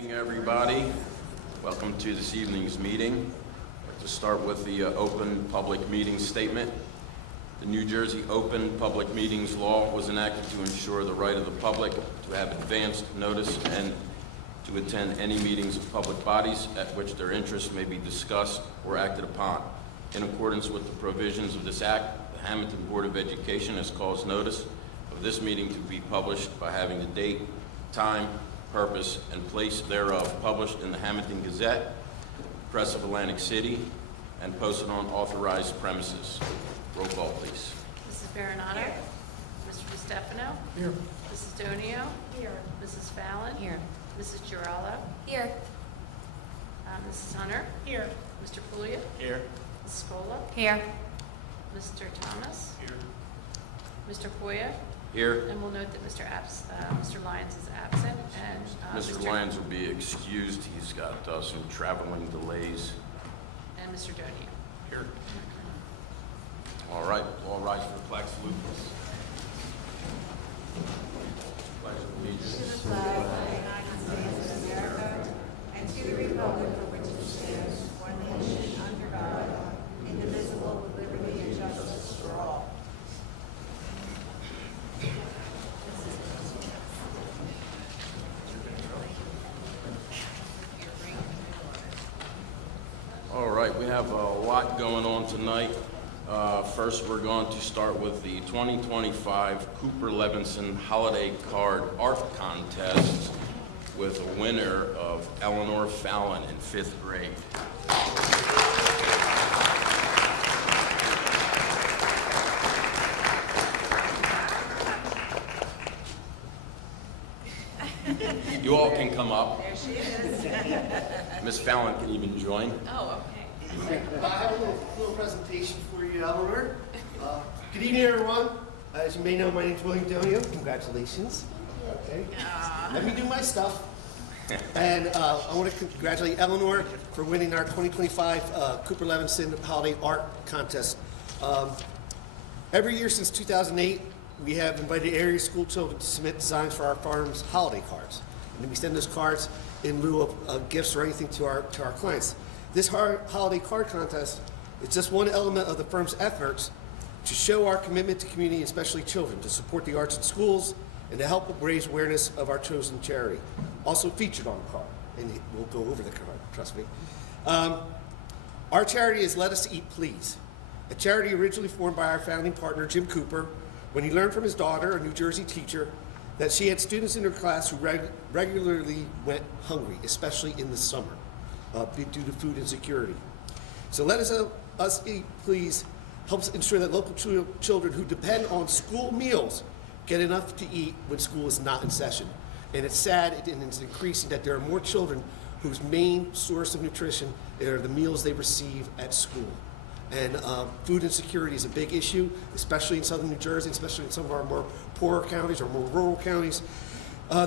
Evening, everybody. Welcome to this evening's meeting. I'd like to start with the open public meeting statement. The New Jersey Open Public Meetings Law was enacted to ensure the right of the public to have advanced notice and to attend any meetings of public bodies at which their interests may be discussed or acted upon. In accordance with the provisions of this act, the Hammonton Board of Education has caused notice of this meeting to be published by having the date, time, purpose, and place thereof published in the Hammonton Gazette, Press of Atlantic City, and posted on authorized premises. Roll call, please. Mrs. Baronato? Here. Mr. DiStefano? Here. Mrs. Donio? Here. Mrs. Fallon? Here. Mrs. Giraldo? Here. Mrs. Hunter? Here. Mr. Puglia? Here. Mrs. Scola? Here. Mr. Thomas? Here. Mr. Foya? Here. And we'll note that Mr. Lyons is absent, and Mr. Lyons will be excused. He's got some traveling delays. and Mr. Donio. Here. All right, all rise for the flag salute. Pledge of allegiance. All right, we have a lot going on tonight. First, we're going to start with the 2025 Cooper Levinson Holiday Card Art Contest with a winner of Eleanor Fallon in 5th grade. You all can come up. There she is. Miss Fallon can even join. Oh, okay. I have a little presentation for you, Eleanor. Good evening, everyone. As you may know, my name is William Donio. Congratulations. Okay. Let me do my stuff. And I want to congratulate Eleanor for winning our 2025 Cooper Levinson Holiday Art Contest. Every year since 2008, we have invited area school children to submit designs for our farm's holiday cards. And we send those cards in lieu of gifts or anything to our clients. This holiday card contest is just one element of the firm's efforts to show our commitment to community, especially children, to support the arts in schools, and to help raise awareness of our chosen charity. Also featured on the card, and we'll go over the card, trust me. Our charity is Let Us Eat Please, a charity originally formed by our founding partner, Jim Cooper, when he learned from his daughter, a New Jersey teacher, that she had students in her class who regularly went hungry, especially in the summer, due to food insecurity. So Let Us Eat Please helps ensure that local children who depend on school meals get enough to eat when school is not in session. And it's sad, and it's increasing, that there are more children whose main source of nutrition are the meals they receive at school. And food insecurity is a big issue, especially in southern New Jersey, especially in some of our more poorer counties or more rural counties.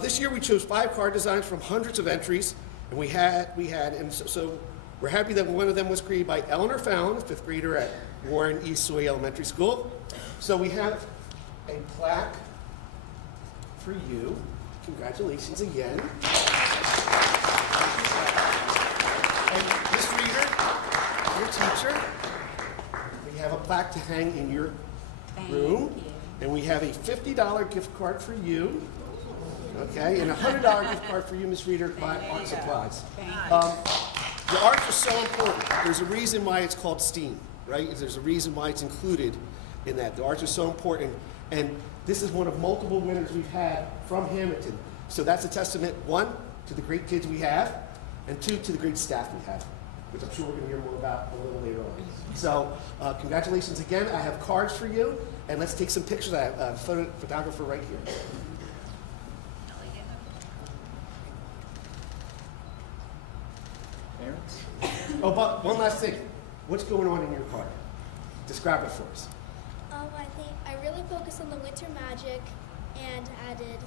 This year we chose 5 card designs from hundreds of entries, and so we're happy that one of them was created by Eleanor Fallon, a 5th grader at Warren East Soy Elementary School. So we have a plaque for you. Congratulations again. And Miss Reader, your teacher, we have a plaque to hang in your room. And we have a $50 gift card for you. Okay, and a $100 gift card for you, Miss Reader, to buy art supplies. The arts are so important. There's a reason why it's called STEAM, right? There's a reason why it's included in that. The arts are so important. And this is one of multiple winners we've had from Hammonton. So that's a testament, 1, to the great kids we have, and 2, to the great staff we have, which I'm sure we're going to hear more about a little later on. So congratulations again. I have cards for you, and let's take some pictures. I have a photographer right here. Oh, but one last thing. What's going on in your card? Describe it for us. I really focused on the winter magic and added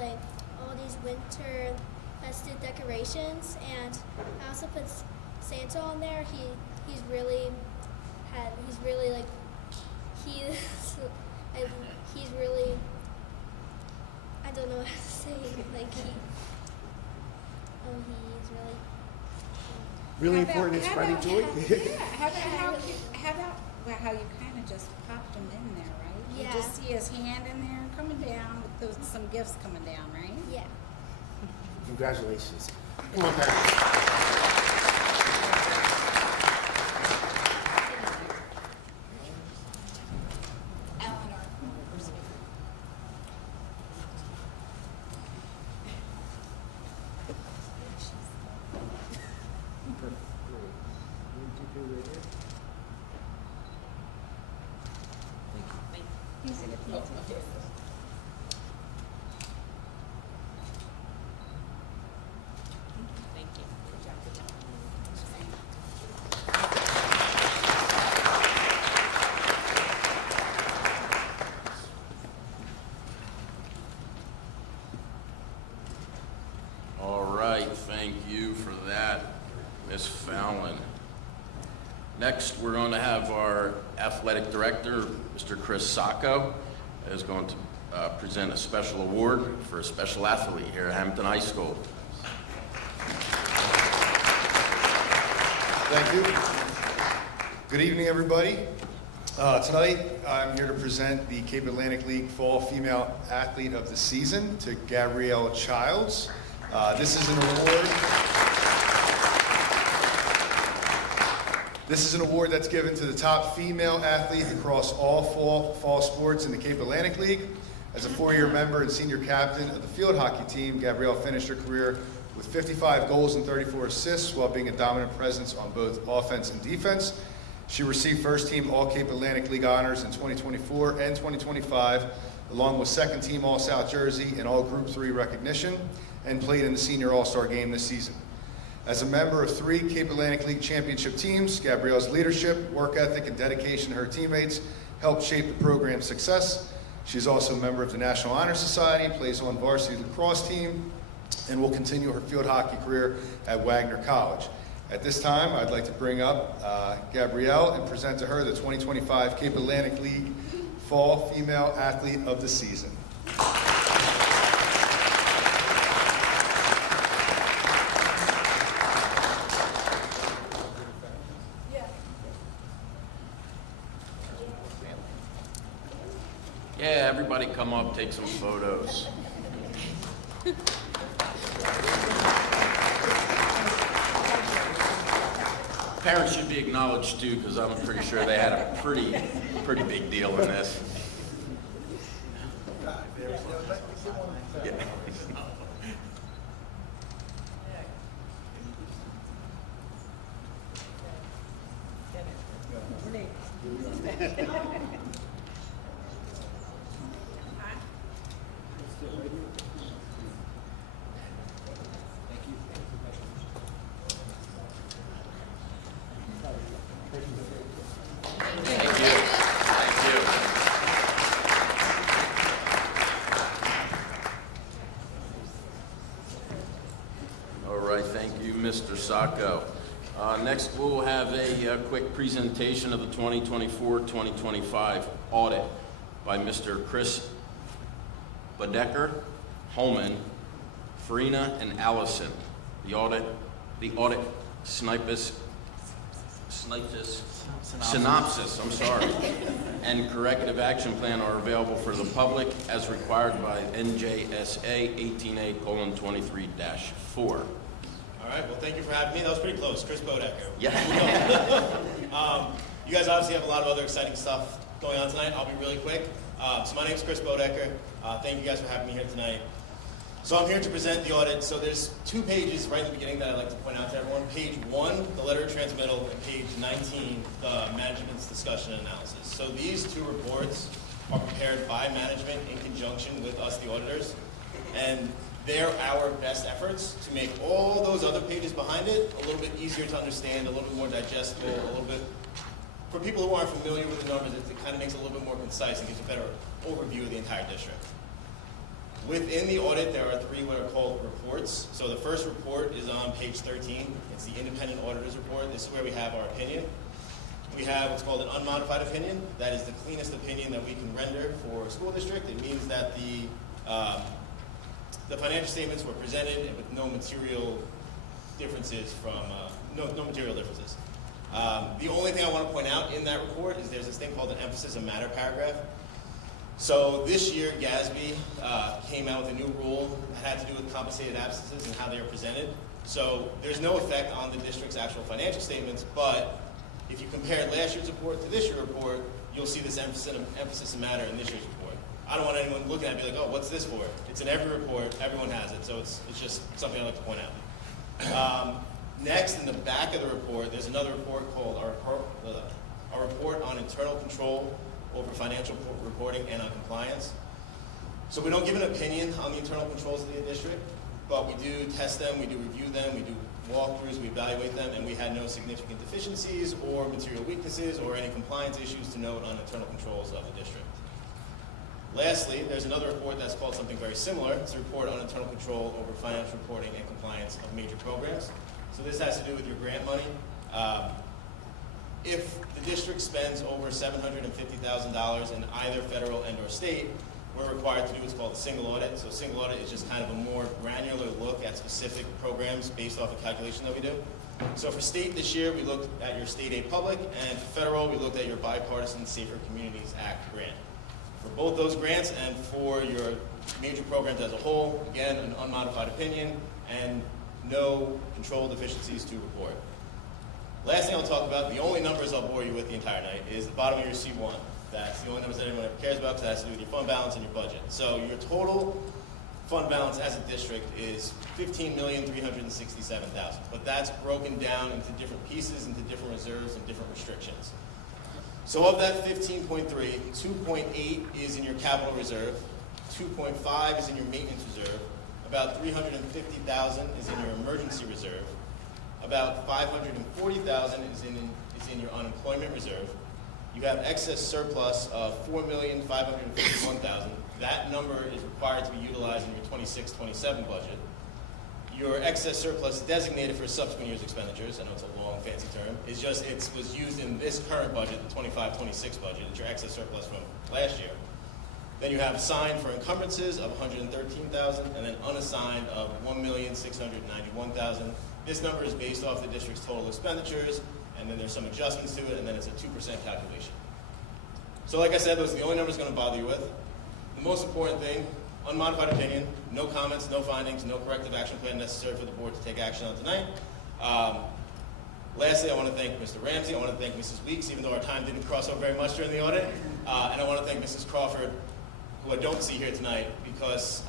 like all these winter festive decorations, and I also put Santa on there. He's really I don't know what to say. Like Oh, he's Really How about- important in how spreading about- joy. Yeah, how about well, how you kind of just popped him in there, right? Yeah. You just see his hand in there coming down with some gifts coming down, right? yeah. Congratulations. Come on, parents. Eleanor. Thank you. Good job, good job. All right, thank you for that, Ms. Fallon. Next, we're going to have our athletic director, Mr. Chris Sacco, is going to present a special award for a special athlete here at Hammonton High School. Thank you. Good evening, everybody. Tonight, I'm here to present the Cape Atlantic League Fall Female Athlete of the Season to Gabrielle Childs. This is an award. This is an award that's given to the top female athlete across all fall sports in the Cape Atlantic League. As a 4-year member and senior captain of the field hockey team, Gabrielle finished her career with 55 goals and 34 assists while being a dominant presence on both offense and defense. She received first team All Cape Atlantic League honors in 2024 and 2025, along with second team All South Jersey and All Group 3 recognition, and played in the Senior All-Star game this season. As a member of 3 Cape Atlantic League championship teams, Gabrielle's leadership, work ethic, and dedication to her teammates helped shape the program's success. She's also a member of the National Honor Society, plays on varsity lacrosse team, and will continue her field hockey career at Wagner College. At this time, I'd like to bring up Gabrielle and present to her the 2025 Cape Atlantic League Fall Female Athlete of the Season. Yeah, everybody come up, take some photos. Parents should be acknowledged too, because I'm pretty sure they had a pretty big deal in this. Yeah. Thank you. Thank you. All right, thank you, Mr. Sacco. Next, we'll have a quick presentation of the 2024-2025 audit by Mr. Chris Bodecker, Holman, Farina, and Allison. The audit synopsis, and corrective action plan are available for the public as required by NJSA 18A:23-4. All right, well, thank you for having me. That was pretty close. Chris Bodecker. Yeah. You guys obviously have a lot of other exciting stuff going on tonight. I'll be really quick. So my name is Chris Bodecker. Thank you guys for having me here tonight. So I'm here to present the audit. So there's 2 pages right in the beginning that I'd like to point out to everyone. Page 1, the letter of transmittal, and page 19, the management's discussion and analysis. So these 2 reports are prepared by management in conjunction with us, the auditors, and they're our best efforts to make all those other pages behind it a little bit easier to understand, a little bit more digestible, a little bit, for people who aren't familiar with the numbers, it kind of makes it a little bit more concise and gives a better overview of the entire district. Within the audit, there are 3 what are called reports. So the first report is on page 13. It's the independent auditor's report. This is where we have our opinion. We have what's called an unmodified opinion. That is the cleanest opinion that we can render for a school district. It means that the financial statements were presented with no material differences from, no material differences. The only thing I want to point out in that report is there's this thing called an emphasis of matter paragraph. So this year, GASB came out with a new rule that had to do with compensated absences and how they are presented. So there's no effect on the district's actual financial statements, but if you compare last year's report to this year's report, you'll see this emphasis of matter in this year's report. I don't want anyone looking at it and be like, oh, what's this for? It's in every report, everyone has it, so it's just something I'd like to point out. Next, in the back of the report, there's another report called our report on internal control over financial reporting and on compliance. So we don't give an opinion on the internal controls of the district, but we do test them, we do review them, we do walkthroughs, we evaluate them, and we had no significant deficiencies or material weaknesses or any compliance issues to note on internal controls of the district. Lastly, there's another report that's called something very similar. It's a report on internal control over financial reporting and compliance of major programs. So this has to do with your grant money. If the district spends over $750,000 in either federal and or state, we're required to do what's called a single audit. So a single audit is just kind of a more granular look at specific programs based off a calculation that we do. So for state this year, we looked at your state aid public, and for federal, we looked at your Bipartisan Safer Communities Act grant. For both those grants and for your major programs as a whole, again, an unmodified opinion and no control deficiencies to report. Last thing I'll talk about, the only numbers I'll bore you with the entire night, is the bottom of your C1. That's the only numbers that anyone ever cares about because it has to do with your fund balance and your budget. So your total fund balance as a district is $15,367,000, but that's broken down into different pieces, into different reserves and different restrictions. So of that 15.3, 2.8 is in your capital reserve, 2.5 is in your maintenance reserve, about $350,000 is in your emergency reserve, about $540,000 is in your unemployment reserve. You have excess surplus of $4,551,000. That number is required to be utilized in your 26-27 budget. Your excess surplus designated for subsequent year's expenditures, I know it's a long fancy term, is just it was used in this current budget, the 25-26 budget. It's your excess surplus from last year. Then you have assigned for encumbrances of $113,000, and then unassigned of $1,691,000. This number is based off the district's total expenditures, and then there's some adjustments to it, and then it's a 2% calculation. So like I said, those are the only numbers going to bother you with. The most important thing, unmodified opinion, no comments, no findings, no corrective action plan necessary for the board to take action on tonight. Lastly, I want to thank Mr. Ramsey. I want to thank Mrs. Weeks, even though our time didn't cross over very much during the audit. And I want to thank Mrs. Crawford, who I don't see here tonight, because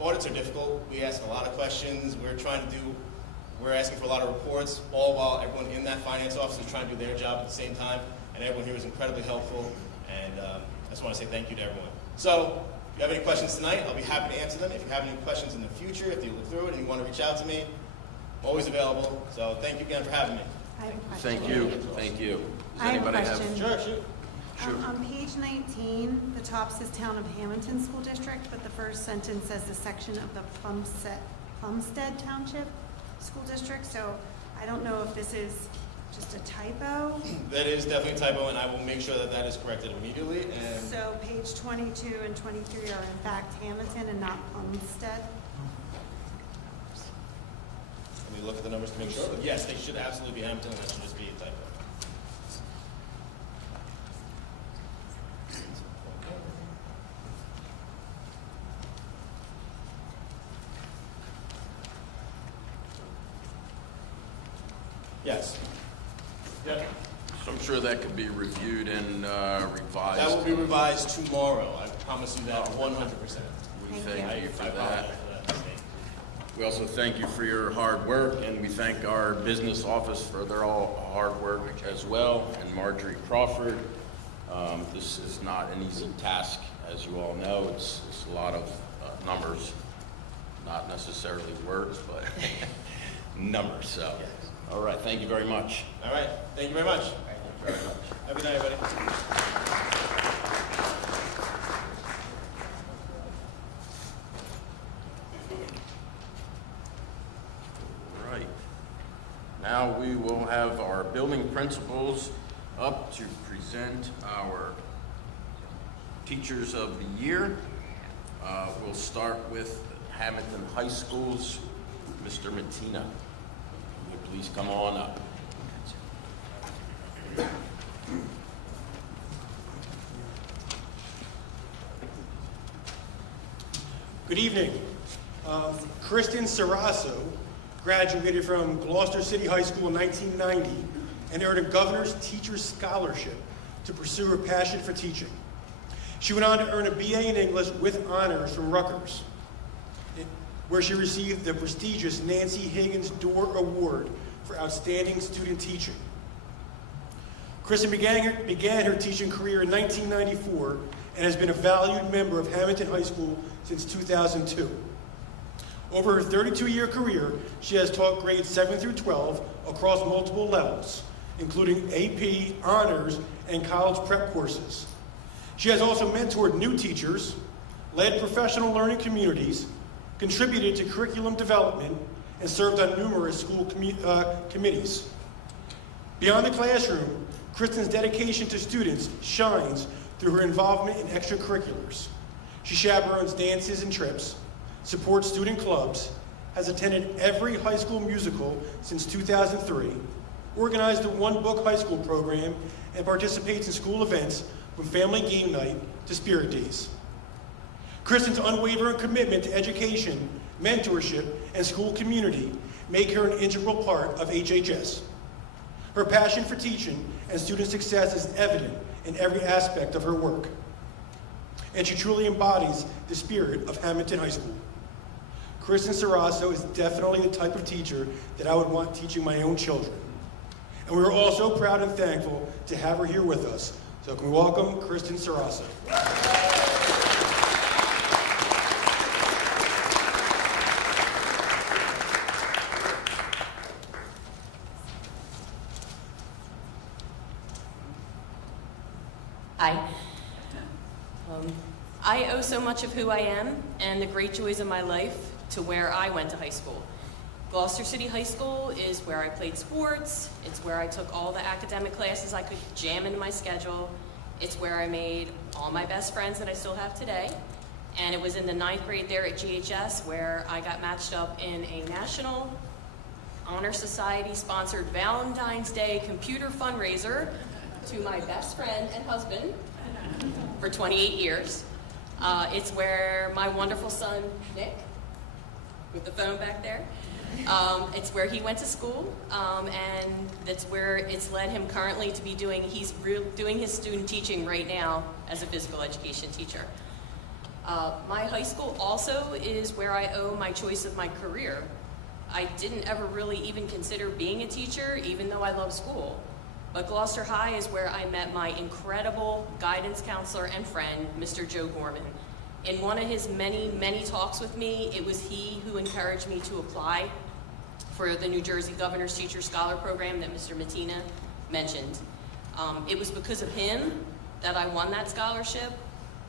audits are difficult. We ask a lot of questions. We're asking for a lot of reports, all while everyone in that finance office is trying to do their job at the same time. And everyone here was incredibly helpful. And I just want to say thank you to everyone. So if you have any questions tonight, I'll be happy to answer them. If you have any questions in the future, if you look through it and you want to reach out to me, I'm always available. So thank you again for having me. I have a question. Thank you, thank you. Does I have a anybody question. Sure, shoot. Sure. On page 19, the top says Town of Hammonton School District, but the first sentence says the section of the Plumstead Township School District. So I don't know if this is just a typo. That is definitely a typo, and I will make sure that that is corrected immediately. And So page 22 and 23 are in fact Hammonton and not Plumstead. let me look at the numbers to make sure. But yes, they should absolutely be Hammonton, and that should just be a typo. Yes. Yep. So I'm sure that could be reviewed and revised. That will be revised tomorrow. I promise you that 100%. We Thank thank you for I that. apologize for that mistake. We also thank you for your hard work, and we thank our business office for their all hard work as well, and Marjorie Crawford. This is not an easy task, as you all know. It's a lot of numbers, not necessarily words, but numbers. So, all right, thank you very much. All right. Thank you very much. Very much. Have a good night, everybody. Right. Now we will have our building principals up to present our Teachers of the Year. We'll start with Hammonton High School's Mr. Mattina. Will you please come on up? Good evening. Kristen Sarasso graduated from Gloucester City High School in 1990 and earned a Governor's Teacher's Scholarship to pursue her passion for teaching. She went on to earn a BA in English with honors from Rutgers, where she received the prestigious Nancy Higgins Dorr Award for outstanding student teaching. Kristen began her teaching career in 1994 and has been a valued member of Hammonton High School since 2002. Over her 32-year career, she has taught grades 7 through 12 across multiple levels, including AP, honors, and college prep courses. She has also mentored new teachers, led professional learning communities, contributed to curriculum development, and served on numerous school committees. Beyond the classroom, Kristen's dedication to students shines through her involvement in extracurriculars. She chaperones dances and trips, supports student clubs, has attended every high school musical since 2003, organized the One Book High School program, and participates in school events from family game night to spirit days. Kristen's unwavering commitment to education, mentorship, and school community make her an integral part of HHS. Her passion for teaching and student success is evident in every aspect of her work, and she truly embodies the spirit of Hammonton High School. Kristen Sarasso is definitely the type of teacher that I would want teaching my own children. And we are all so proud and thankful to have her here with us. So can we welcome Kristen Sarasso. Hi. I owe so much of who I am and the great joys of my life to where I went to high school. Gloucester City High School is where I played sports. It's where I took all the academic classes I could jam into my schedule. It's where I made all my best friends that I still have today. And it was in the 9th grade there at GHS where I got matched up in a National Honor Society sponsored Valentine's Day computer fundraiser to my best friend and husband for 28 years. It's where my wonderful son, Nick, with the phone back there, it's where he went to school, and that's where it's led him currently to be doing his student teaching right now as a physical education teacher. My high school also is where I owe my choice of my career. I didn't ever really even consider being a teacher, even though I love school. But Gloucester High is where I met my incredible guidance counselor and friend, Mr. Joe Gorman. In one of his many, many talks with me, it was he who encouraged me to apply for the New Jersey Governor's Teacher Scholar Program that Mr. Mattina mentioned. It was because of him that I won that scholarship,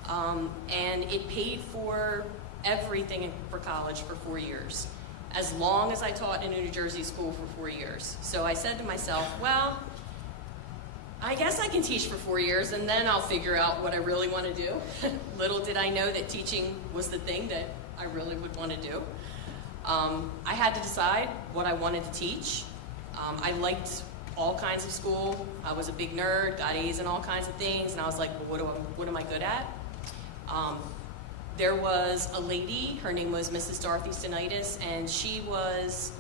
and it paid for everything for college for 4 years, as long as I taught in a New Jersey school for 4 years. So I said to myself, well, I guess I can teach for 4 years and then I'll figure out what I really want to do. Little did I know that teaching was the thing that I really would want to do. I had to decide what I wanted to teach. I liked all kinds of school. I was a big nerd, got A's in all kinds of things, and I was like, well, what am I good at? There was a lady, her name was Mrs. Dorothy Stenitis, and she was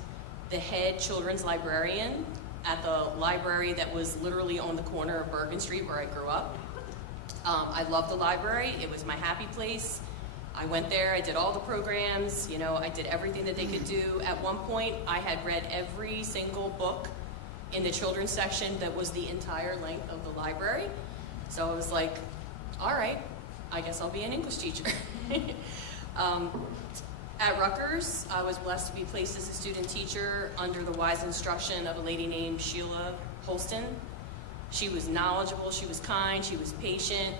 the head children's librarian at the library that was literally on the corner of Bergen Street where I grew up. I loved the library. It was my happy place. I went there, I did all the programs, you know, I did everything that they could do. At one point, I had read every single book in the children's section that was the entire length of the library. So I was like, all right, I guess I'll be an English teacher. At Rutgers, I was blessed to be placed as a student teacher under the wise instruction of a lady named Sheila Holston. She was knowledgeable, she was kind, she was patient.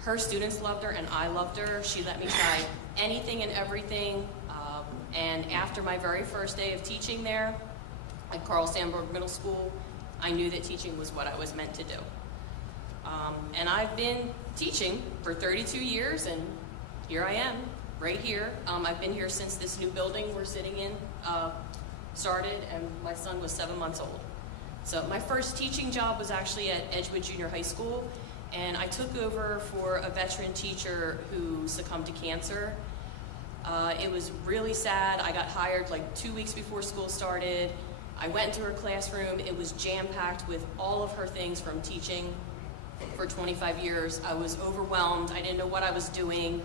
Her students loved her and I loved her. She let me try anything and everything. And after my very first day of teaching there at Carl Sandburg Middle School, I knew that teaching was what I was meant to do. And I've been teaching for 32 years and here I am. right here. I've been here since this new building we're sitting in started, and my son was 7 months old. So my first teaching job was actually at Edgewood Junior High School, and I took over for a veteran teacher who succumbed to cancer. It was really sad. I got hired like 2 weeks before school started. I went into her classroom. It was jam-packed with all of her things from teaching for 25 years. I was overwhelmed. I didn't know what I was doing.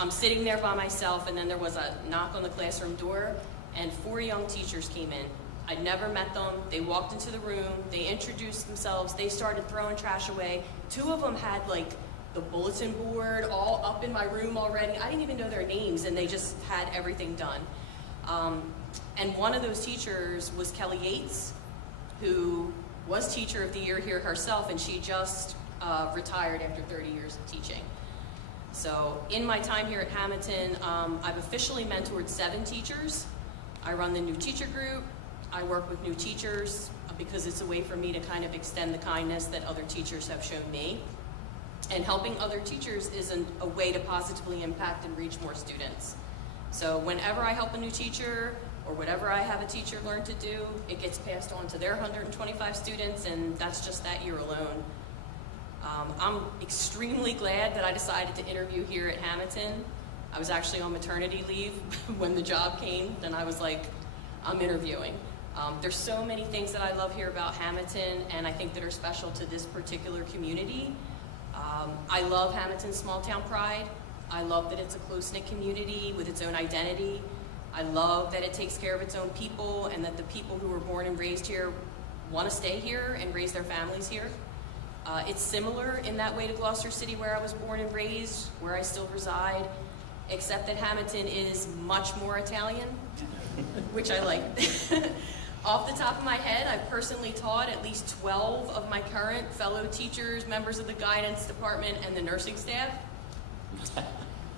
I'm sitting there by myself, and then there was a knock on the classroom door, and 4 young teachers came in. I'd never met them. They walked into the room. They introduced themselves. They started throwing trash away. 2 of them had like the bulletin board all up in my room already. I didn't even know their names, and they just had everything done. And one of those teachers was Kelly Yates, who was Teacher of the Year here herself, and she just retired after 30 years of teaching. So in my time here at Hammonton, I've officially mentored 7 teachers. I run the new teacher group. I work with new teachers because it's a way for me to kind of extend the kindness that other teachers have shown me. And helping other teachers is a way to positively impact and reach more students. So whenever I help a new teacher, or whatever I have a teacher learn to do, it gets passed on to their 125 students, and that's just that year alone. I'm extremely glad that I decided to interview here at Hammonton. I was actually on maternity leave when the job came, and I was like, I'm interviewing. There's so many things that I love here about Hammonton, and I think that are special to this particular community. I love Hammonton's small town pride. I love that it's a close-knit community with its own identity. I love that it takes care of its own people, and that the people who were born and raised here want to stay here and raise their families here. It's similar in that way to Gloucester City, where I was born and raised, where I still reside, except that Hammonton is much more Italian, which I like. Off the top of my head, I've personally taught at least 12 of my current fellow teachers, members of the guidance department, and the nursing staff.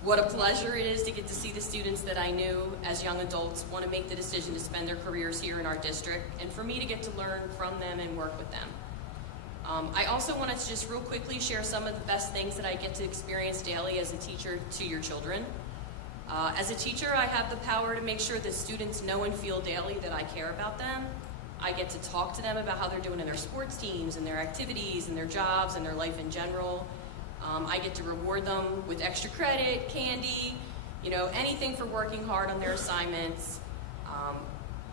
What a pleasure it is to get to see the students that I knew as young adults want to make the decision to spend their careers here in our district, and for me to get to learn from them and work with them. I also wanted to just real quickly share some of the best things that I get to experience daily as a teacher to your children. As a teacher, I have the power to make sure that students know and feel daily that I care about them. I get to talk to them about how they're doing in their sports teams and their activities and their jobs and their life in general. I get to reward them with extra credit, candy, anything for working hard on their assignments.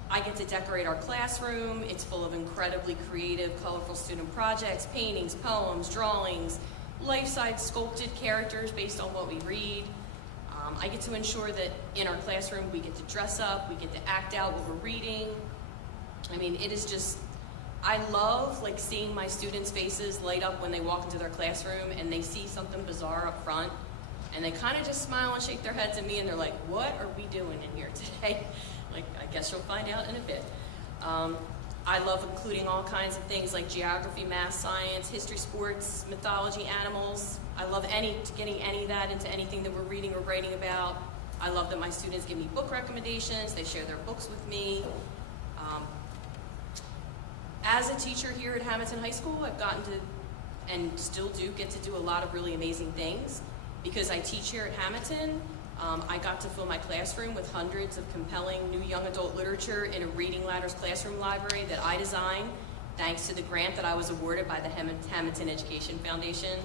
I get to decorate our classroom. It's full of incredibly creative, colorful student projects, paintings, poems, drawings, life-size sculpted characters based on what we read. I get to ensure that in our classroom we get to dress up, we get to act out what we're reading. I mean, it is just, I love seeing my students' faces light up when they walk into their classroom and they see something bizarre up front, and they kind of just smile and shake their heads at me, and they're like, what are we doing in here today? I guess you'll find out in a bit. I love including all kinds of things like geography, math, science, history, sports, mythology, animals. I love getting any of that into anything that we're reading or writing about. I love that my students give me book recommendations. They share their books with me. As a teacher here at Hammonton High School, I've gotten to, and still do, get to do a lot of really amazing things. Because I teach here at Hammonton, I got to fill my classroom with hundreds of compelling new young adult literature in a Reading Ladders classroom library that I designed, thanks to the grant that I was awarded by the Hammonton Education Foundation.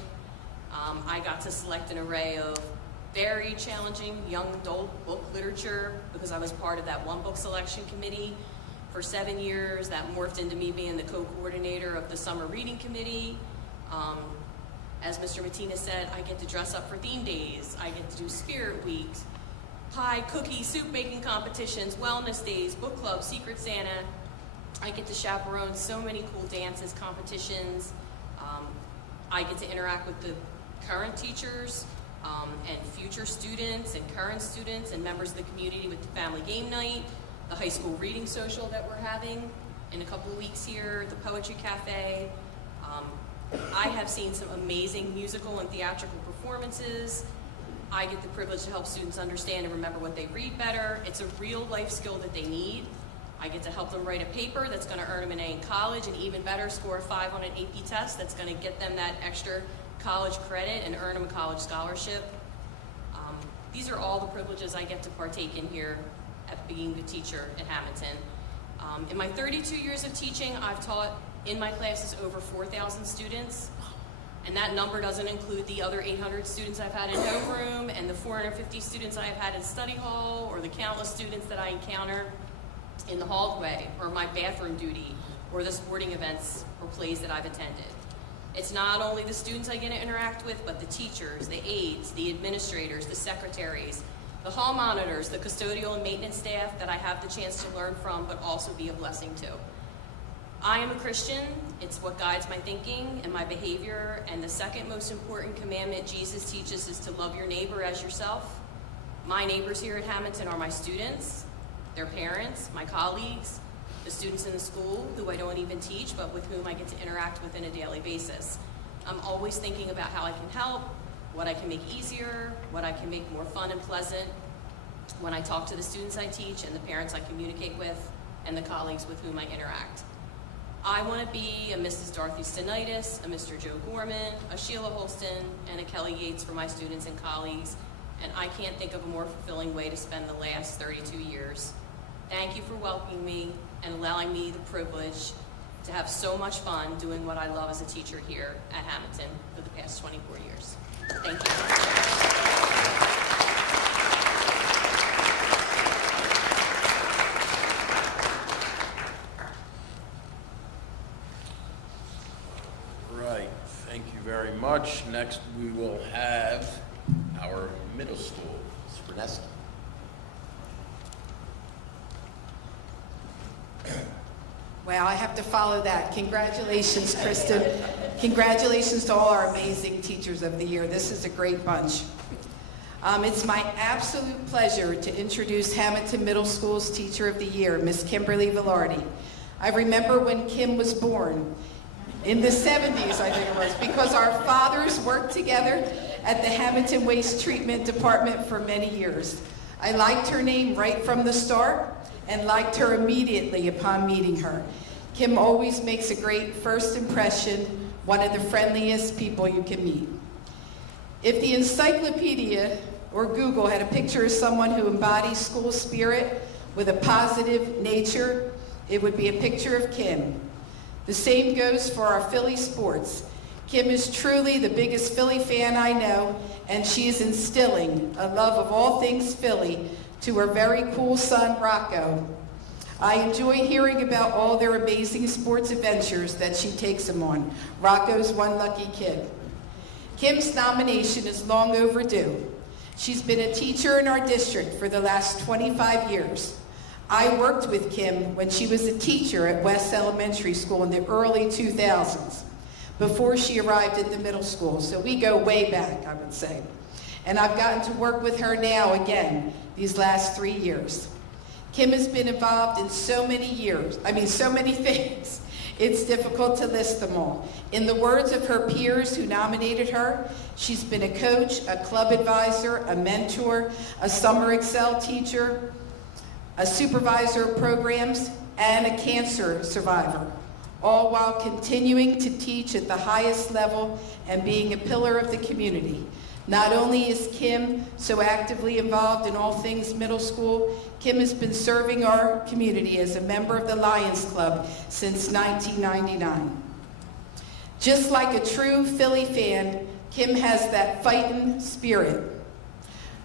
I got to select an array of very challenging young adult book literature because I was part of that one book selection committee for 7 years. That morphed into me being the co-coordinator of the summer reading committee. As Mr. Martinez said, I get to dress up for theme days. I get to do spirit weeks, pie, cookie, soup making competitions, wellness days, book club, Secret Santa. I get to chaperone so many cool dances, competitions. I get to interact with the current teachers and future students and current students and members of the community with the family game night, the high school reading social that we're having in a couple of weeks here, the poetry cafe. I have seen some amazing musical and theatrical performances. I get the privilege to help students understand and remember what they read better. It's a real life skill that they need. I get to help them write a paper that's going to earn them an A in college, and even better, score a 5 on an AP test that's going to get them that extra college credit and earn them a college scholarship. These are all the privileges I get to partake in here at being a teacher at Hammonton. In my 32 years of teaching, I've taught in my classes over 4,000 students, and that number doesn't include the other 800 students I've had in homeroom and the 450 students I've had in study hall, or the countless students that I encounter in the hallway, or my bathroom duty, or the sporting events or plays that I've attended. It's not only the students I get to interact with, but the teachers, the aides, the administrators, the secretaries, the hall monitors, the custodial and maintenance staff that I have the chance to learn from, but also be a blessing to. I am a Christian. It's what guides my thinking and my behavior, and the second most important commandment Jesus teaches is to love your neighbor as yourself. My neighbors here at Hammonton are my students, their parents, my colleagues, the students in the school who I don't even teach, but with whom I get to interact with on a daily basis. I'm always thinking about how I can help, what I can make easier, what I can make more fun and pleasant when I talk to the students I teach and the parents I communicate with and the colleagues with whom I interact. I want to be a Mrs. Dorothy Stenitis, a Mr. Joe Gorman, a Sheila Holston, and a Kelly Yates for my students and colleagues, and I can't think of a more fulfilling way to spend the last 32 years. Thank you for welcoming me and allowing me the privilege to have so much fun doing what I love as a teacher here at Hammonton for the past 24 years. Thank you. Right, thank you very much. Next, we will have our middle school, Sprineski. Well, I have to follow that. Congratulations, Kristen. Congratulations to all our amazing Teachers of the Year. This is a great bunch. It's my absolute pleasure to introduce Hammonton Middle School's Teacher of the Year, Miss Kimberly Velarde. I remember when Kim was born, in the 70s, I think it was, because our fathers worked together at the Hammonton Waste Treatment Department for many years. I liked her name right from the start and liked her immediately upon meeting her. Kim always makes a great first impression, one of the friendliest people you can meet. If the encyclopedia or Google had a picture of someone who embodies school spirit with a positive nature, it would be a picture of Kim. The same goes for our Philly sports. Kim is truly the biggest Philly fan I know, and she is instilling a love of all things Philly to her very cool son, Rocco. I enjoy hearing about all their amazing sports adventures that she takes him on. Rocco's one lucky kid. Kim's nomination is long overdue. She's been a teacher in our district for the last 25 years. I worked with Kim when she was a teacher at West Elementary School in the early 2000s, before she arrived at the middle school. So we go way back, I would say. And I've gotten to work with her now again these last 3 years. Kim has been involved in so many things. It's difficult to list them all. In the words of her peers who nominated her, she's been a coach, a club advisor, a mentor, a summer Excel teacher, a supervisor of programs, and a cancer survivor, all while continuing to teach at the highest level and being a pillar of the community. Not only is Kim so actively involved in all things middle school, Kim has been serving our community as a member of the Lions Club since 1999. Just like a true Philly fan, Kim has that fighting spirit.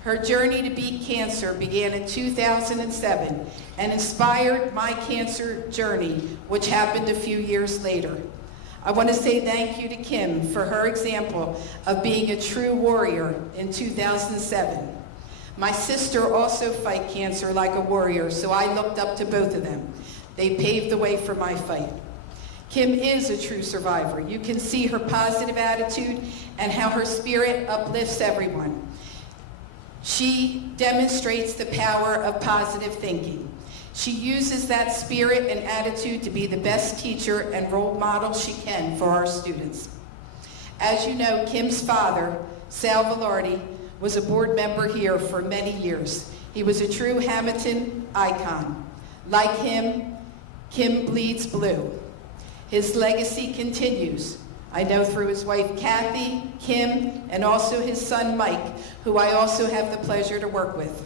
Her journey to beat cancer began in 2007 and inspired my cancer journey, which happened a few years later. I want to say thank you to Kim for her example of being a true warrior in 2007. My sister also fight cancer like a warrior, so I looked up to both of them. They paved the way for my fight. Kim is a true survivor. You can see her positive attitude and how her spirit uplifts everyone. She demonstrates the power of positive thinking. She uses that spirit and attitude to be the best teacher and role model she can for our students. As you know, Kim's father, Sal Velarde, was a board member here for many years. He was a true Hammonton icon. Like him, Kim bleeds blue. His legacy continues. I know through his wife Kathy, Kim, and also his son Mike, who I also have the pleasure to work with.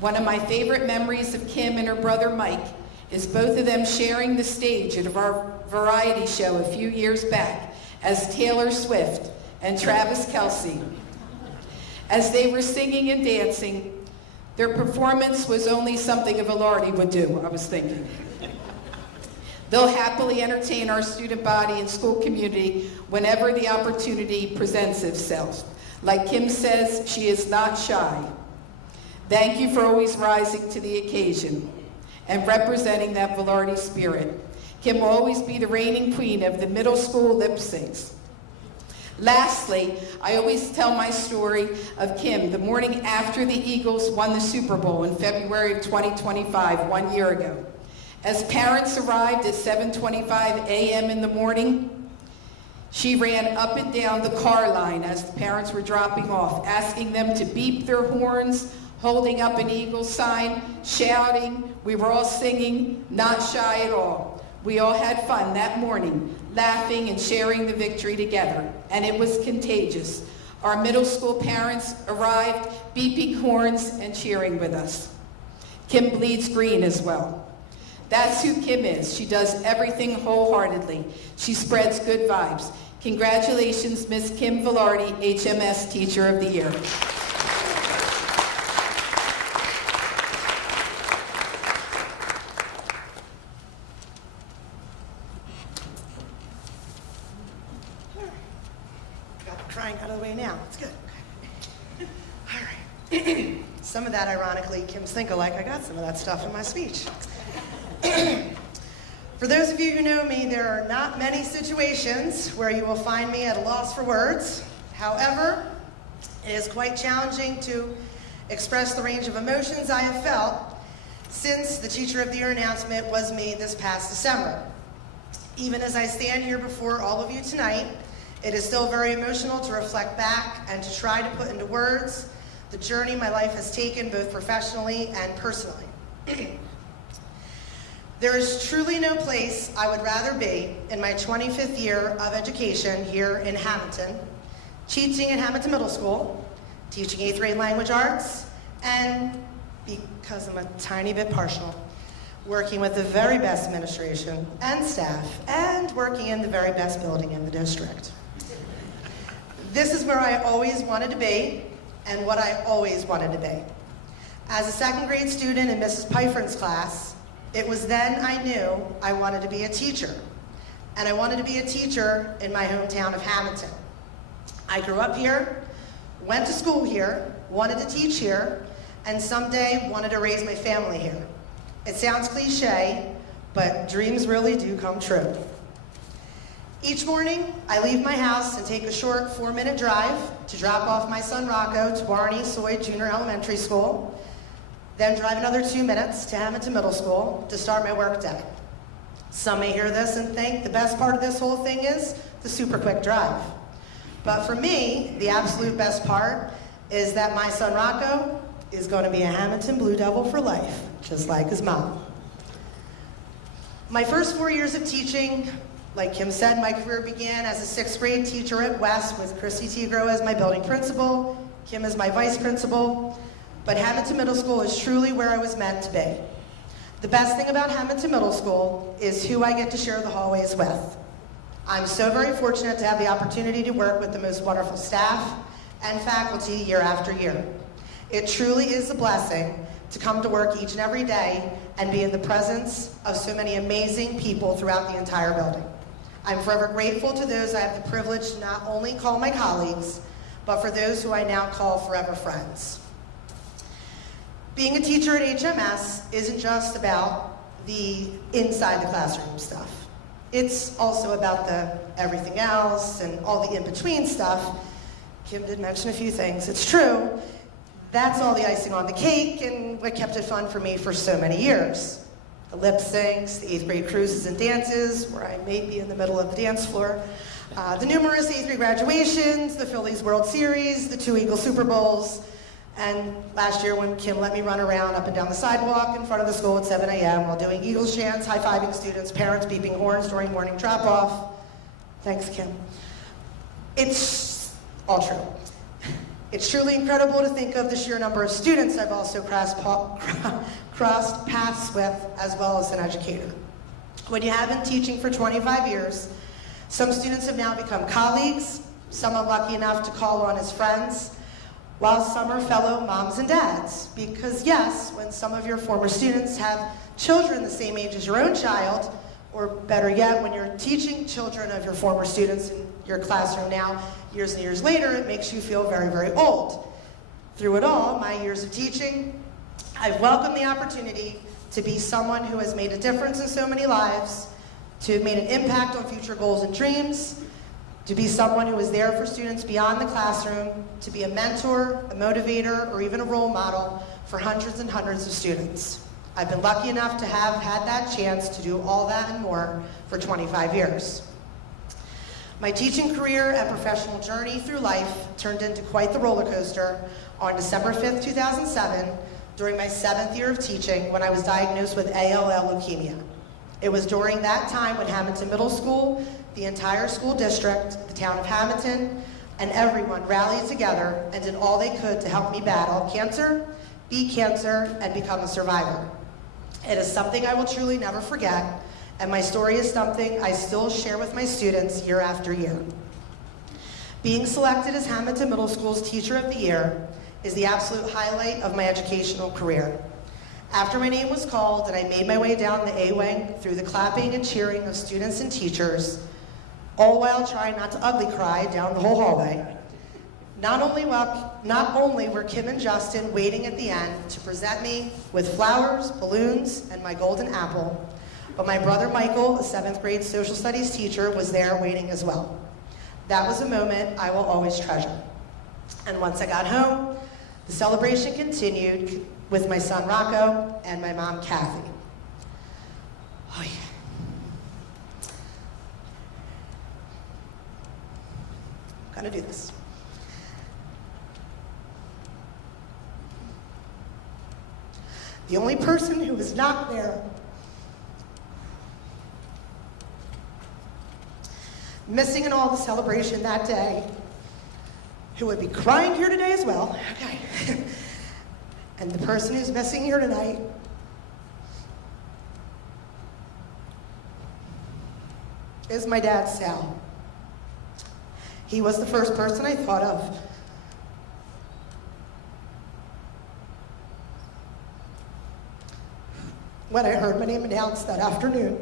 One of my favorite memories of Kim and her brother Mike is both of them sharing the stage at our variety show a few years back as Taylor Swift and Travis Kelce. As they were singing and dancing, their performance was only something a Velarde would do, I was thinking. They'll happily entertain our student body and school community whenever the opportunity presents itself. Like Kim says, she is not shy. Thank you for always rising to the occasion and representing that Velarde spirit. Kim will always be the reigning queen of the middle school lip syncs. Lastly, I always tell my story of Kim the morning after the Eagles won the Super Bowl in February of 2025, 1 year ago. As parents arrived at 7:25 a.m. in the morning, she ran up and down the car line as the parents were dropping off, asking them to beep their horns, holding up an Eagles sign, shouting. We were all singing, not shy at all. We all had fun that morning, laughing and sharing the victory together, and it was contagious. Our middle school parents arrived, beeping horns and cheering with us. Kim bleeds green as well. That's who Kim is. She does everything wholeheartedly. She spreads good vibes. Congratulations, Miss Kim Velarde, HMS Teacher of the Year. Got the crying out of the way now. It's good. All right. Some of that, ironically, Kim's think-alike. I got some of that stuff in my speech. For those of you who know me, there are not many situations where you will find me at a loss for words. However, it is quite challenging to express the range of emotions I have felt since the Teacher of the Year announcement was made this past December. Even as I stand here before all of you tonight, it is still very emotional to reflect back and to try to put into words the journey my life has taken both professionally and personally. There is truly no place I would rather be in my 25th year of education here in Hammonton, teaching at Hammonton Middle School, teaching 8th grade language arts, and because I'm a tiny bit partial, working with the very best administration and staff, and working in the very best building in the district. This is where I always wanted to be, and what I always wanted to be. As a second grade student in Mrs. Pfeiffer's class, it was then I knew I wanted to be a teacher. And I wanted to be a teacher in my hometown of Hammonton. I grew up here, went to school here, wanted to teach here, and someday wanted to raise my family here. It sounds cliche, but dreams really do come true. Each morning, I leave my house and take a short 4-minute drive to drop off my son Rocco to Barney Soy Junior Elementary School, then drive another 2 minutes to Hammonton Middle School to start my work day. Some may hear this and think the best part of this whole thing is the super quick drive. But for me, the absolute best part is that my son Rocco is going to be a Hammonton Blue Devil for life, just like his mom. My first 4 years of teaching, like Kim said, my career began as a 6th grade teacher at West with Christy Tigro as my building principal, Kim as my vice principal. But Hammonton Middle School is truly where I was meant to be. The best thing about Hammonton Middle School is who I get to share the hallways with. I'm so very fortunate to have the opportunity to work with the most wonderful staff and faculty year after year. It truly is a blessing to come to work each and every day and be in the presence of so many amazing people throughout the entire building. I'm forever grateful to those I have the privilege to not only call my colleagues, but for those who I now call forever friends. Being a teacher at HMS isn't just about the inside the classroom stuff. It's also about the everything else and all the in-between stuff. Kim did mention a few things. It's true. That's all the icing on the cake and what kept it fun for me for so many years. The lip syncs, the 8th grade cruises and dances, where I may be in the middle of the dance floor, the numerous 8th grade graduations, the Phillies World Series, the 2 Eagle Super Bowls, and last year when Kim let me run around up and down the sidewalk in front of the school at 7 a.m. while doing Eagles chants, high-fiving students, parents beeping horns during morning drop-off, Thanks, Kim. It's all true. It's truly incredible to think of the sheer number of students I've also crossed paths with, as well as an educator. When you have been teaching for 25 years, some students have now become colleagues, some I'm lucky enough to call on as friends, while some are fellow moms and dads. Because yes, when some of your former students have children the same age as your own child, or better yet, when you're teaching children of your former students in your classroom now, years and years later, it makes you feel very, very old. Through it all, my years of teaching, I've welcomed the opportunity to be someone who has made a difference in so many lives, to have made an impact on future goals and dreams, to be someone who is there for students beyond the classroom, to be a mentor, a motivator, or even a role model for hundreds and hundreds of students. I've been lucky enough to have had that chance to do all that and more for 25 years. My teaching career and professional journey through life turned into quite the roller coaster on December 5th, 2007, during my 7th year of teaching when I was diagnosed with ALL leukemia. It was during that time when Hammonton Middle School, the entire school district, the town of Hammonton, and everyone rallied together and did all they could to help me battle cancer, beat cancer, and become a survivor. It is something I will truly never forget, and my story is something I still share with my students year after year. Being selected as Hammonton Middle School's Teacher of the Year is the absolute highlight of my educational career. After my name was called and I made my way down the A-wing through the clapping and cheering of students and teachers, all while trying not to ugly cry down the whole hallway. Not only were Kim and Justin waiting at the end to present me with flowers, balloons, and my golden apple, but my brother Michael, a 7th grade social studies teacher, was there waiting as well. That was a moment I will always treasure. And once I got home, the celebration continued with my son Rocco and my mom Kathy. Oh yeah. Gotta do this. The only person who was not there, missing in all the celebration that day, who would be crying here today as well, okay, and the person who's missing here tonight is my dad, Sal. He was the first person I thought of when I heard my name announced that afternoon.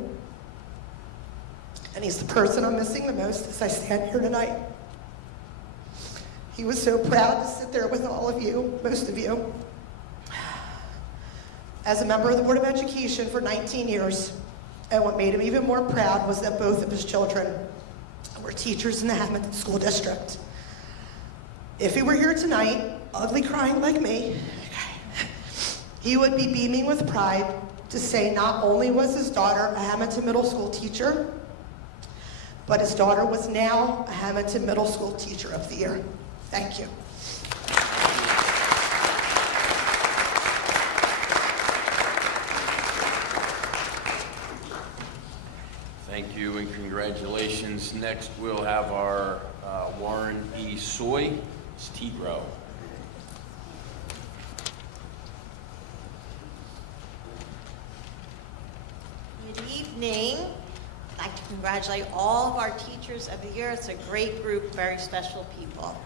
And he's the person I'm missing the most as I stand here tonight. He was so proud to sit there with all of you, most of you. As a member of the Board of Education for 19 years, and what made him even more proud was that both of his children were teachers in the Hammonton School District. If he were here tonight, ugly crying like me, he would be beaming with pride to say not only was his daughter a Hammonton Middle School teacher, but his daughter was now a Hammonton Middle School Teacher of the Year. Thank you. Thank you and congratulations. Next, we'll have our Warren E. Soy, Tegro. Good evening. I'd like to congratulate all of our Teachers of the Year. It's a great group, very special people.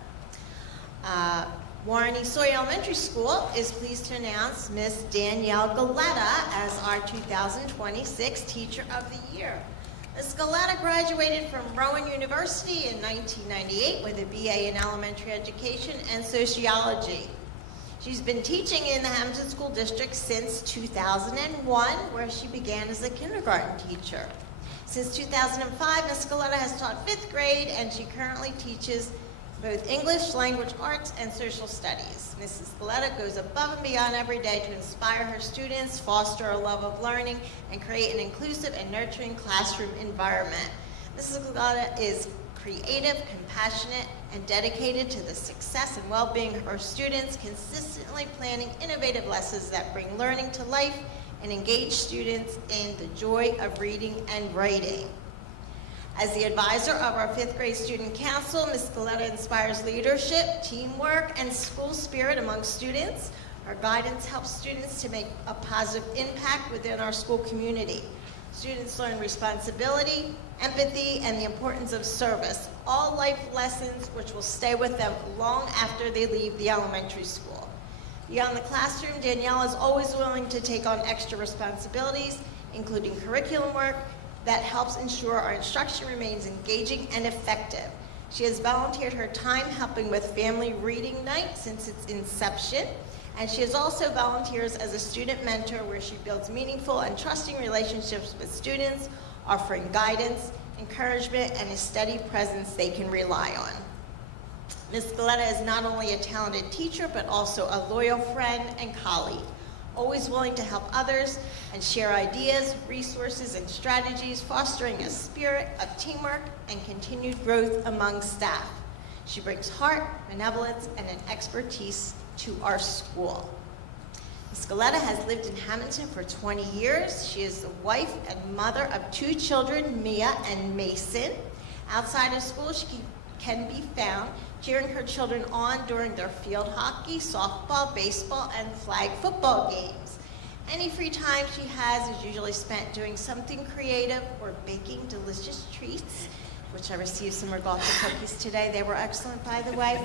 Warren E. Soy Elementary School is pleased to announce Miss Danielle Galetta as our 2026 Teacher of the Year. Ms. Galetta graduated from Rowan University in 1998 with a BA in Elementary Education and Sociology. She's been teaching in the Hammonton School District since 2001, where she began as a kindergarten teacher. Since 2005, Ms. Galetta has taught 5th grade, and she currently teaches both English, language arts, and social studies. Mrs. Galetta goes above and beyond every day to inspire her students, foster a love of learning, and create an inclusive and nurturing classroom environment. Mrs. Galetta is creative, compassionate, and dedicated to the success and well-being of her students, consistently planning innovative lessons that bring learning to life and engage students in the joy of reading and writing. As the advisor of our 5th grade student council, Ms. Scaletta inspires leadership, teamwork, and school spirit among students. Her guidance helps students to make a positive impact within our school community. Students learn responsibility, empathy, and the importance of service, all life lessons which will stay with them long after they leave the elementary school. Beyond the classroom, Danielle is always willing to take on extra responsibilities, including curriculum work, that helps ensure our instruction remains engaging and effective. She has volunteered her time helping with family reading night since its inception, and she has also volunteers as a student mentor where she builds meaningful and trusting relationships with students, offering guidance, encouragement, and a steady presence they can rely on. Ms. Scaletta is not only a talented teacher, but also a loyal friend and colleague, always willing to help others and share ideas, resources, and strategies, fostering a spirit of teamwork and continued growth among staff. She brings heart, benevolence, and an expertise to our school. Ms. Scaletta has lived in Hammonton for 20 years. She is the wife and mother of 2 children, Mia and Mason. Outside of school, she can be found cheering her children on during their field hockey, softball, baseball, and flag football games. Any free time she has is usually spent doing something creative or baking delicious treats, which I received some regatta cookies today. They were excellent, by the way,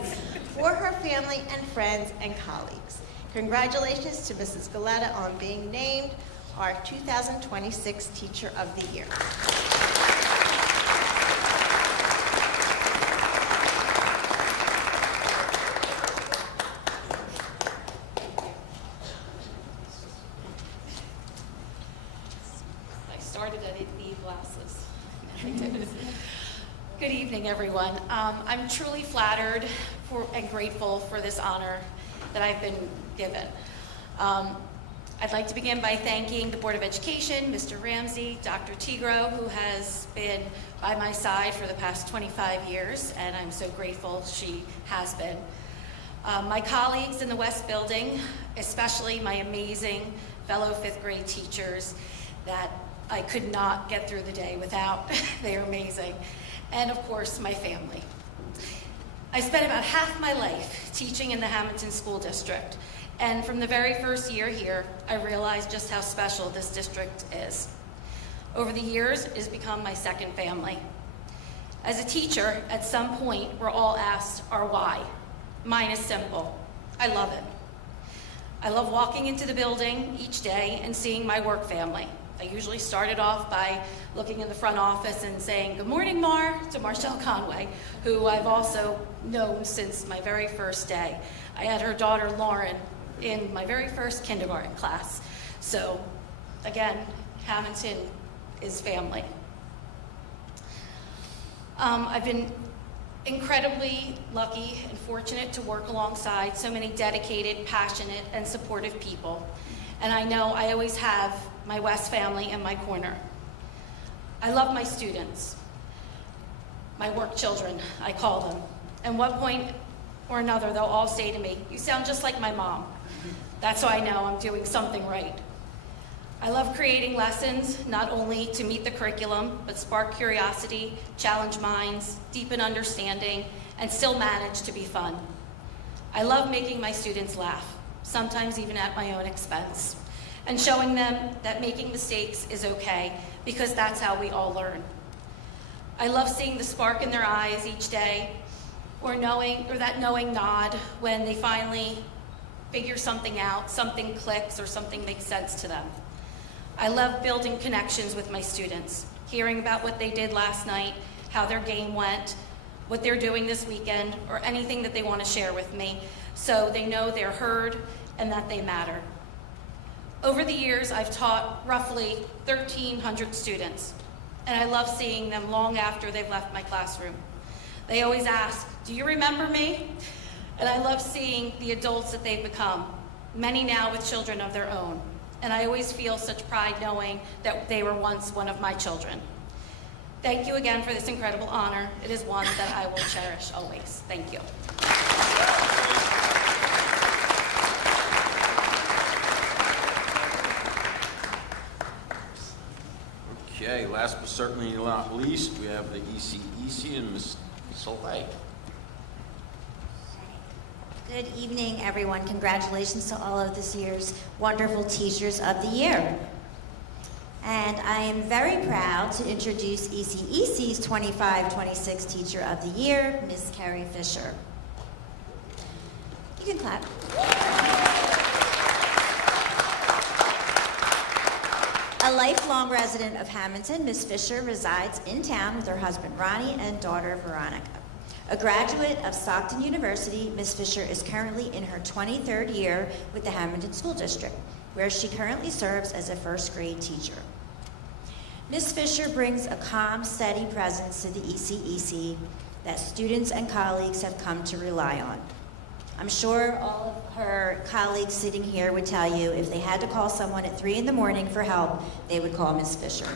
for her family and friends and colleagues. Congratulations to Mrs. Scaletta on being named our 2026 Teacher of the Year. Good evening, everyone. I'm truly flattered and grateful for this honor that I've been given. I'd like to begin by thanking the Board of Education, Mr. Ramsey, Dr. Tigro, who has been by my side for the past 25 years, and I'm so grateful she has been. My colleagues in the West Building, especially my amazing fellow 5th grade teachers that I could not get through the day without. They are amazing. And of course, my family. I spent about half my life teaching in the Hammonton School District, and from the very first year here, I realized just how special this district is. Over the years, it has become my second family. As a teacher, at some point, we're all asked our why. Mine is simple. I love it. I love walking into the building each day and seeing my work family. I usually started off by looking in the front office and saying, "Good morning, Mar," to Marcelle Conway, who I've also known since my very first day. I had her daughter, Lauren, in my very first kindergarten class. So, again, Hammonton is family. I've been incredibly lucky and fortunate to work alongside so many dedicated, passionate, and supportive people. And I know I always have my West family in my corner. I love my students, my work children, I call them. At one point or another, they'll all say to me, "You sound just like my mom." That's how I know I'm doing something right. I love creating lessons, not only to meet the curriculum, but spark curiosity, challenge minds, deepen understanding, and still manage to be fun. I love making my students laugh, sometimes even at my own expense, and showing them that making mistakes is okay, because that's how we all learn. I love seeing the spark in their eyes each day, or that knowing nod when they finally figure something out, something clicks, or something makes sense to them. I love building connections with my students, hearing about what they did last night, how their game went, what they're doing this weekend, or anything that they want to share with me, so they know they're heard and that they matter. Over the years, I've taught roughly 1,300 students, and I love seeing them long after they've left my classroom. They always ask, "Do you remember me?" And I love seeing the adults that they've become, many now with children of their own. And I always feel such pride knowing that they were once one of my children. Thank you again for this incredible honor. It is one that I will cherish always. Thank you. Okay, last but certainly not least, we have the ECEC and Ms. Soleil. Good evening, everyone. Congratulations to all of this year's wonderful Teachers of the Year. And I am very proud to introduce ECEC's 25-26 Teacher of the Year, Ms. Carrie Fisher. You can clap. A lifelong resident of Hammonton, Ms. Fisher resides in town with her husband Ronnie and daughter Veronica. A graduate of Stockton University, Ms. Fisher is currently in her 23rd year with the Hammonton School District, where she currently serves as a first grade teacher. Ms. Fisher brings a calm, steady presence to the ECEC that students and colleagues have come to rely on. I'm sure all of her colleagues sitting here would tell you if they had to call someone at 3 in the morning for help, they would call Ms. Fisher.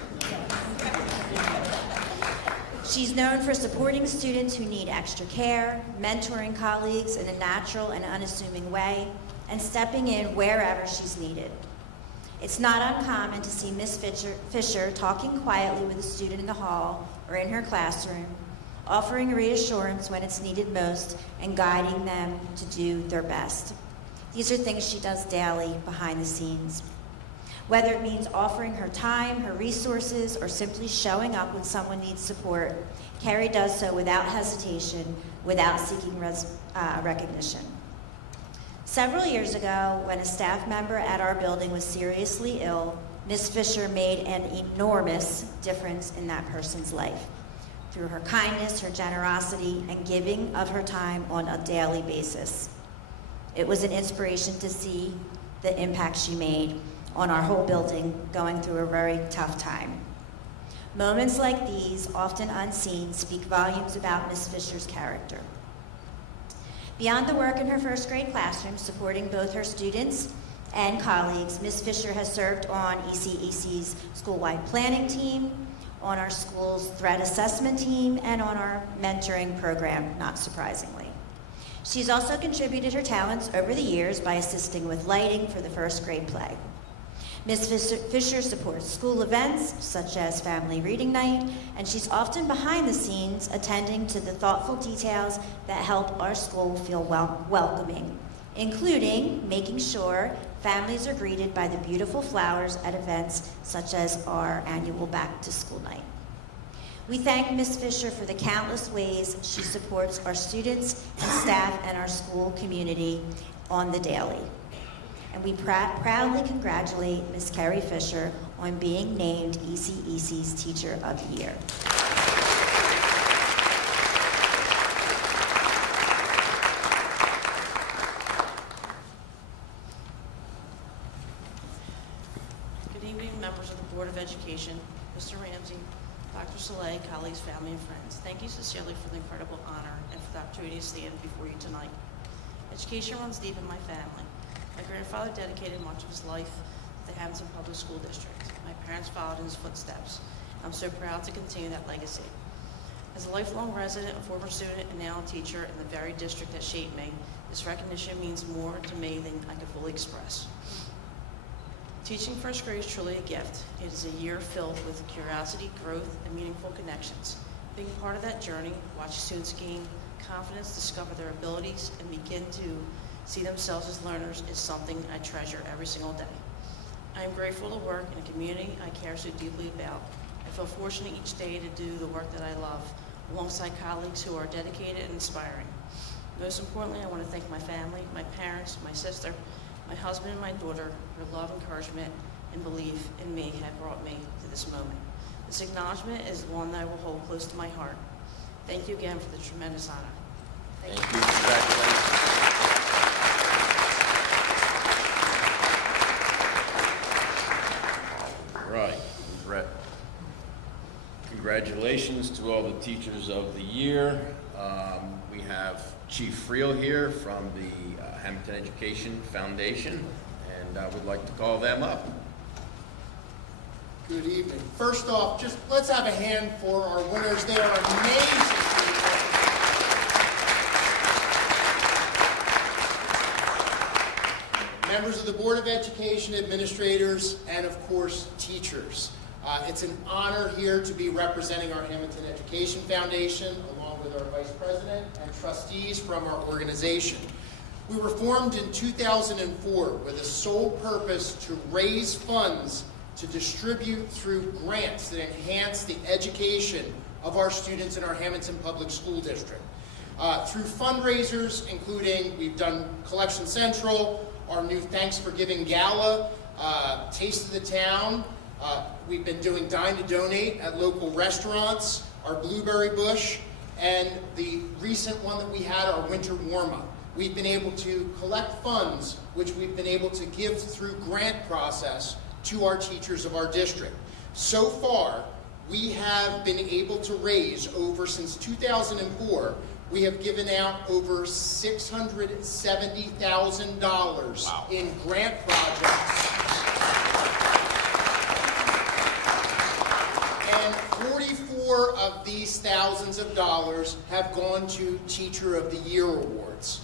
She's known for supporting students who need extra care, mentoring colleagues in a natural and unassuming way, and stepping in wherever she's needed. It's not uncommon to see Ms. Fisher talking quietly with a student in the hall or in her classroom, offering reassurance when it's needed most, and guiding them to do their best. These are things she does daily behind the scenes. Whether it means offering her time, her resources, or simply showing up when someone needs support, Carrie does so without hesitation, without seeking recognition. Several years ago, when a staff member at our building was seriously ill, Ms. Fisher made an enormous difference in that person's life through her kindness, her generosity, and giving of her time on a daily basis. It was an inspiration to see the impact she made on our whole building going through a very tough time. Moments like these, often unseen, speak volumes about Ms. Fisher's character. Beyond the work in her first grade classroom, supporting both her students and colleagues, Ms. Fisher has served on ECEC's school-wide planning team, on our school's threat assessment team, and on our mentoring program, not surprisingly. She's also contributed her talents over the years by assisting with lighting for the first grade play. Ms. Fisher supports school events such as Family Reading Night, and she's often behind the scenes attending to the thoughtful details that help our school feel welcoming, including making sure families are greeted by the beautiful flowers at events such as our annual Back to School Night. We thank Ms. Fisher for the countless ways she supports our students and staff and our school community on the daily. And we proudly congratulate Ms. Carrie Fisher on being named ECEC's Teacher of the Year. Good evening, members of the Board of Education, Mr. Ramsey, Dr. Soleil, colleagues, family, and friends. Thank you sincerely for the incredible honor and for the opportunity to stand before you tonight. Education runs deep in my family. My grandfather dedicated much of his life to the Hammonton Public School District. My parents followed in his footsteps. I'm so proud to continue that legacy. As a lifelong resident, a former student, and now a teacher in the very district that shaped me, this recognition means more to me than I can fully express. Teaching first grade is truly a gift. It is a year filled with curiosity, growth, and meaningful connections. Being part of that journey, watch students gain confidence, discover their abilities, and begin to see themselves as learners is something I treasure every single day. I am grateful to work in a community I care so deeply about. I feel fortunate each day to do the work that I love, alongside colleagues who are dedicated and inspiring. Most importantly, I want to thank my family, my parents, my sister, my husband, and my daughter. Your love, encouragement, and belief in me have brought me to this moment. This acknowledgement is one that I will hold close to my heart. Thank you again for the tremendous honor. Thank you. Congratulations. Right. Congratulations to all the Teachers of the Year. We have Chief Friel here from the Hammonton Education Foundation, and I would like to call them up. Good evening. First off, just let's have a hand for our winners. They are amazing. Members of the Board of Education, administrators, and of course, teachers. It's an honor here to be representing our Hammonton Education Foundation, along with our Vice President and trustees from our organization. We were formed in 2004 with a sole purpose to raise funds to distribute through grants that enhance the education of our students in our Hammonton Public School District. Through fundraisers, including we've done Collection Central, our new Thanks for Giving Gala, Taste of the Town. We've been doing Dine to Donate at local restaurants, our Blueberry Bush, and the recent one that we had, our Winter Warm-Up. We've been able to collect funds, which we've been able to give through grant process to our teachers of our district. So far, we have been able to raise since 2004, we have given out over $670,000 in grant projects. And 44 of these thousands of dollars have gone to Teacher of the Year awards.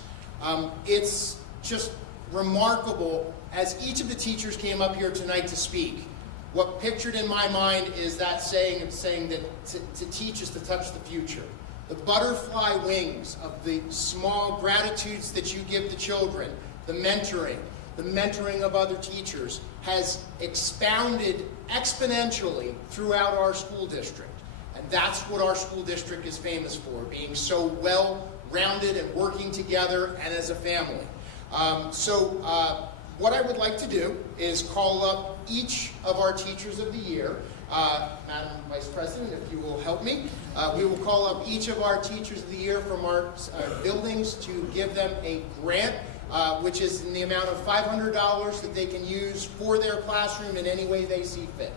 It's just remarkable, as each of the teachers came up here tonight to speak, what pictured in my mind is that saying that to teach is to touch the future. The butterfly wings of the small gratitudes that you give to children, the mentoring of other teachers has expounded exponentially throughout our school district. And that's what our school district is famous for, being so well-rounded and working together and as a family. What I would like to do is call up each of our Teachers of the Year. Madam Vice President, if you will help me. We will call up each of our Teachers of the Year from our buildings to give them a grant, which is in the amount of $500 that they can use for their classroom in any way they see fit.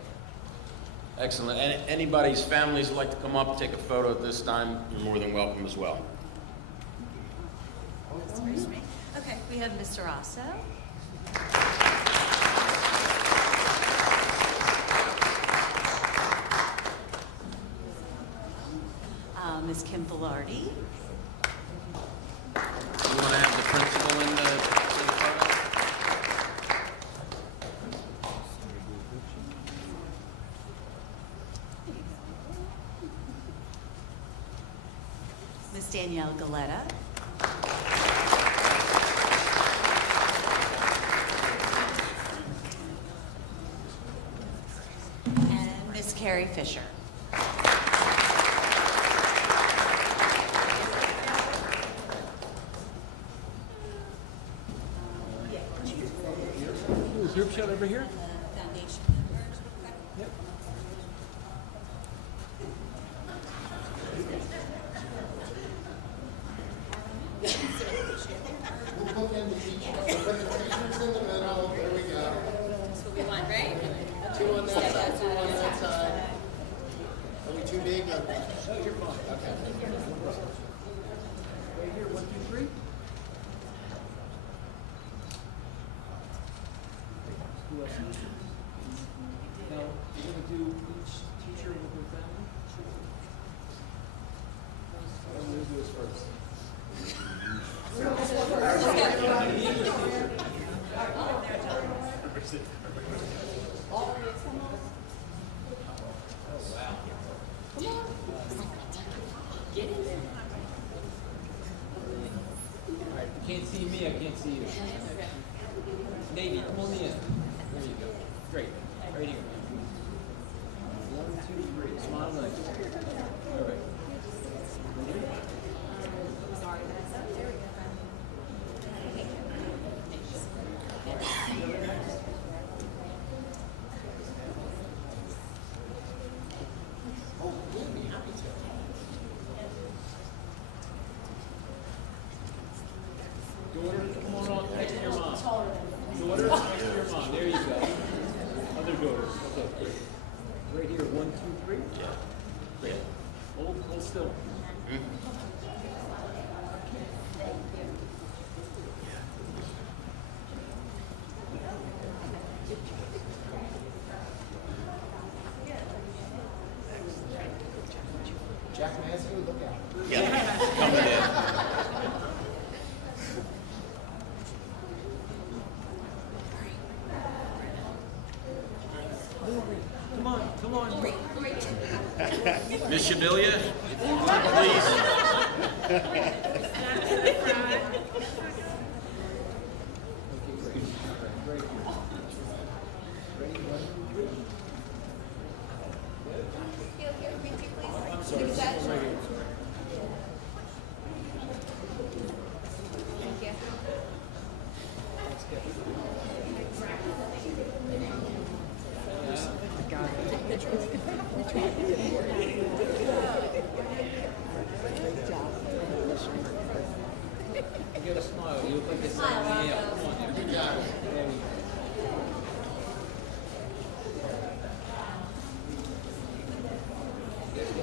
Excellent. And anybody's families would like to come up and take a photo at this time, you're more than welcome as well. Okay, we have Mr. Rosso. Ms. Kim Velarde. You want to have the principal in the photo? Ms. Danielle Galetta. And Ms. Carrie Fisher. Group shot over here? Foundation members. Yep. We'll book in the teachers. We'll put the teachers in the middle. There we go. That's what we want, right? Two on that side, two on that side. Are we too big? No, you're fine. Okay. Right here, 1, 2, 3. Who else? Now, you're going to do each teacher with their family? I'm going to do this first. Alright, if you can't see me, I can't see you. Navy, come on the end. There you go. Great. Right here. 1, 2, 3. Smile nice. All right. Daughter, come on next to your mom. Daughter, next to your mom. come on. Ms. Shabilia, if you would, please. Give a smile. You look like this. Yeah, come on there. Good job. There we go.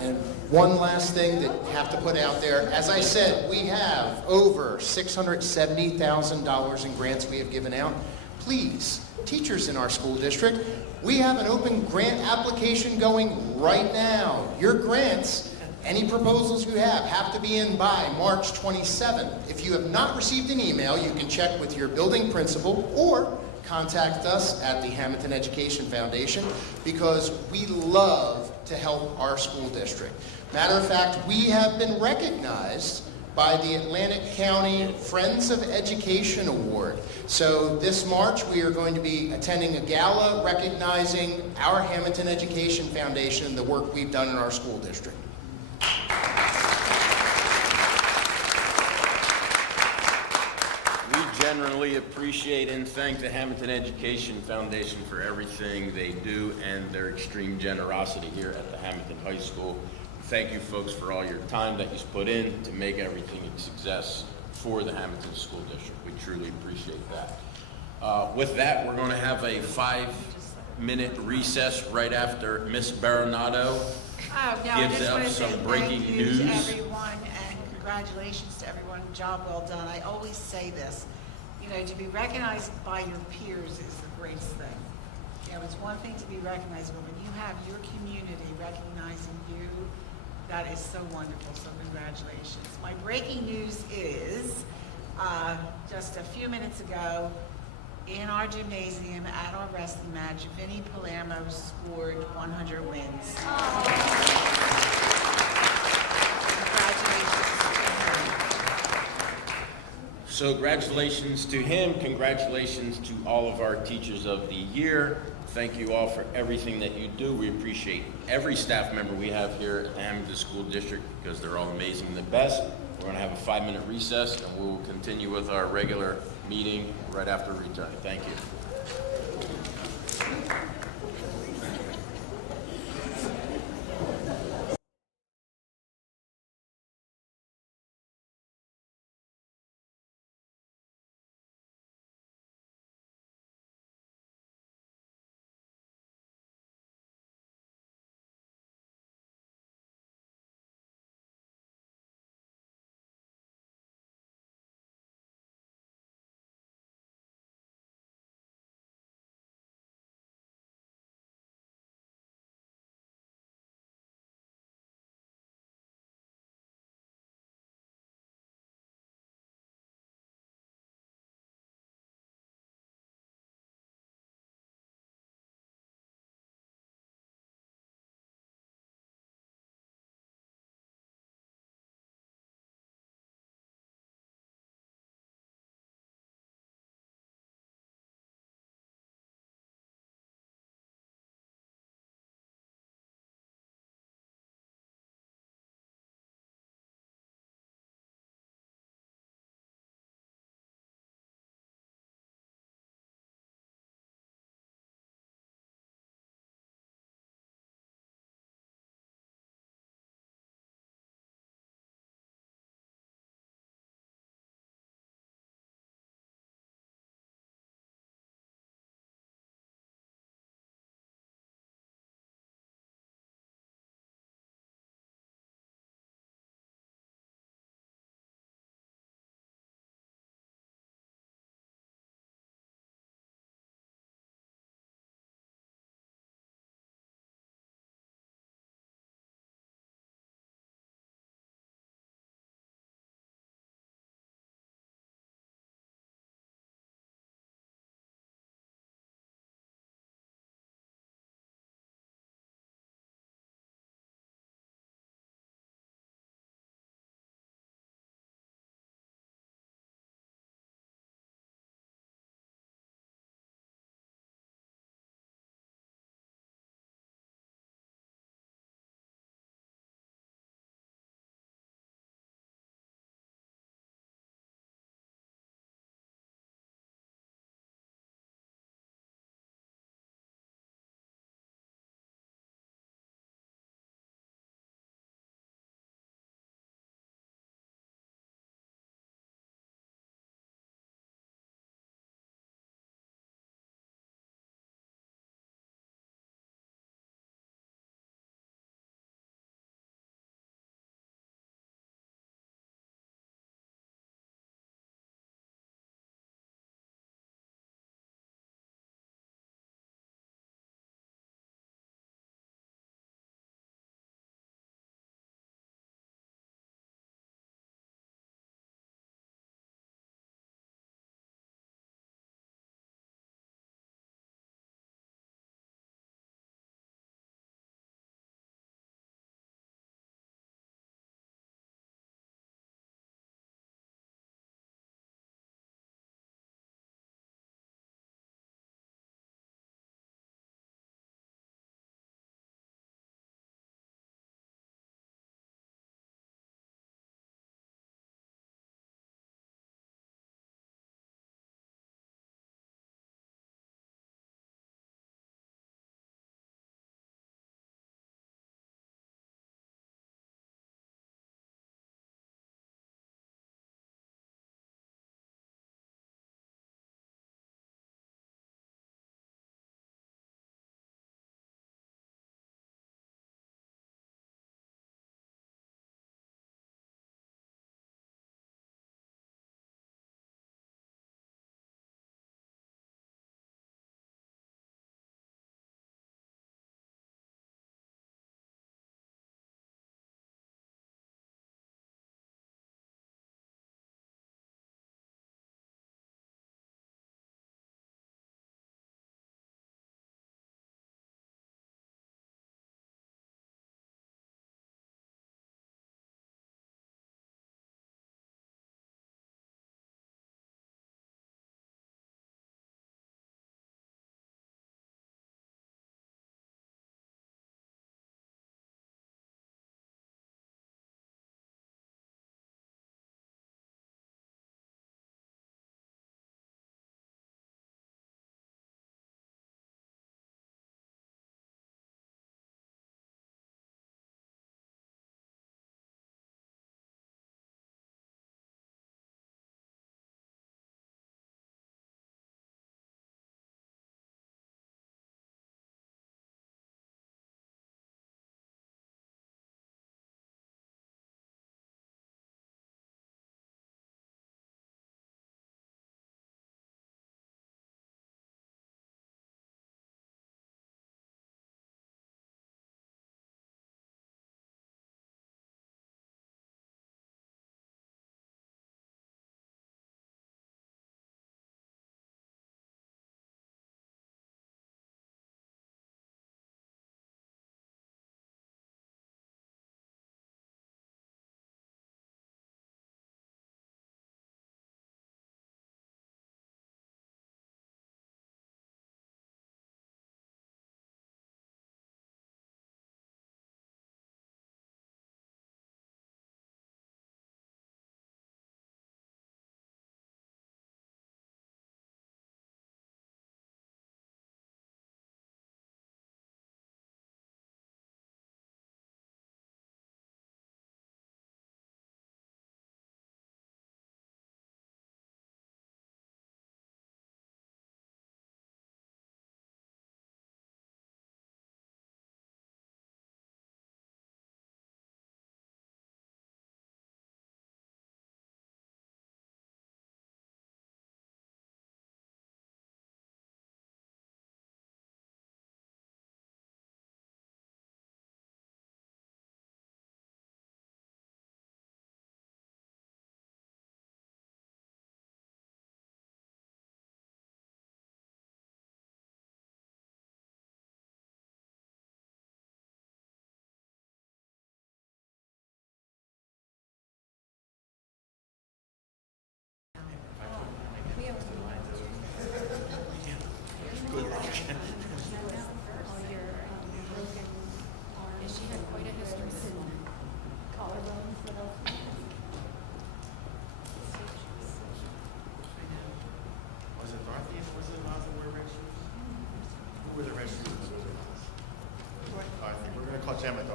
And one last thing that I have to put out there, as I said, we have over $670,000 in grants we have given out. Please, teachers in our school district, we have an open grant application going right now. Your grants, any proposals you have to be in by March 27th. If you have not received an email, you can check with your building principal or contact us at the Hammonton Education Foundation, because we love to help our school district. Matter of fact, we have been recognized by the Atlantic County Friends of Education Award. So this March, we are going to be attending a gala recognizing our Hammonton Education Foundation and the work we've done in our school district. We generally appreciate and thank the Hammonton Education Foundation for everything they do and their extreme generosity here at the Hammonton High School. Thank you, folks, for all your time that you've put in to make everything a success for the Hammonton School District. We truly appreciate that. With that, we're going to have a 5-minute recess right after Miss Baronato gives up some breaking news. To everyone, and congratulations to everyone. Job well done. I always say this, to be recognized by your peers is the greatest thing. It's one thing to be recognized, but when you have your community recognizing you, that is so wonderful. So congratulations. My breaking news is just a few minutes ago in our gymnasium at our wrestling match, Vinnie Palermo scored 100 wins. So congratulations to him. Congratulations to all of our teachers of the year. Thank you all for everything that you do. We appreciate every staff member we have here at the Hammonton School District because they're all amazing and the best. We're going to have a 5-minute recess and we'll continue with our regular meeting right after return. Thank you.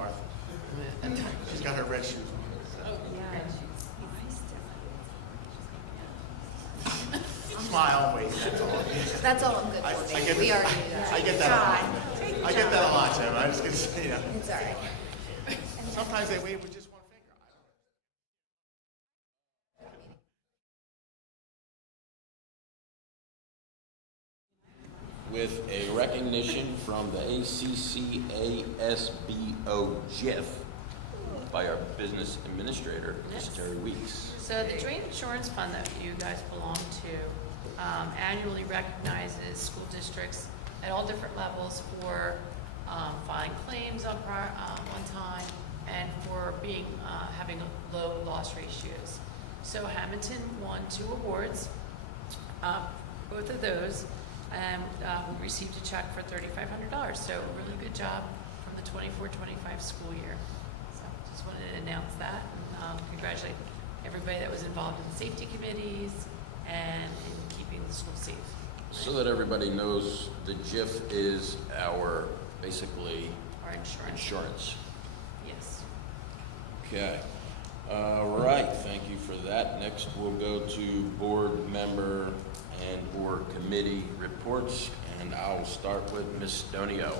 Martha. She's got her red shoes on. Smile, wait, that's all. That's all I'm good I for, get baby. We already knew I that. get that a lot. I get that a lot, Tim. I just gonna say, you know. It's all right. Sometimes they wave with just one finger. With a recognition from the ACCASBO GIF by our business administrator, Ms. Terry Weeks. So the Joint Insurance Fund that you guys belong to annually recognizes school districts at all different levels for filing claims on time and for having low loss ratios. So Hammonton won 2 awards, both of those, and we received a check for $3,500. So really good job from the 24-25 school year. So just wanted to announce that and congratulate everybody that was involved in the safety committees and in keeping the school safe. So that everybody knows, the GIF is our, basically, Our insurance. insurance. Yes. Okay. All right, thank you for that. Next, we'll go to board member and/or committee reports, and I'll start with Ms. Donio.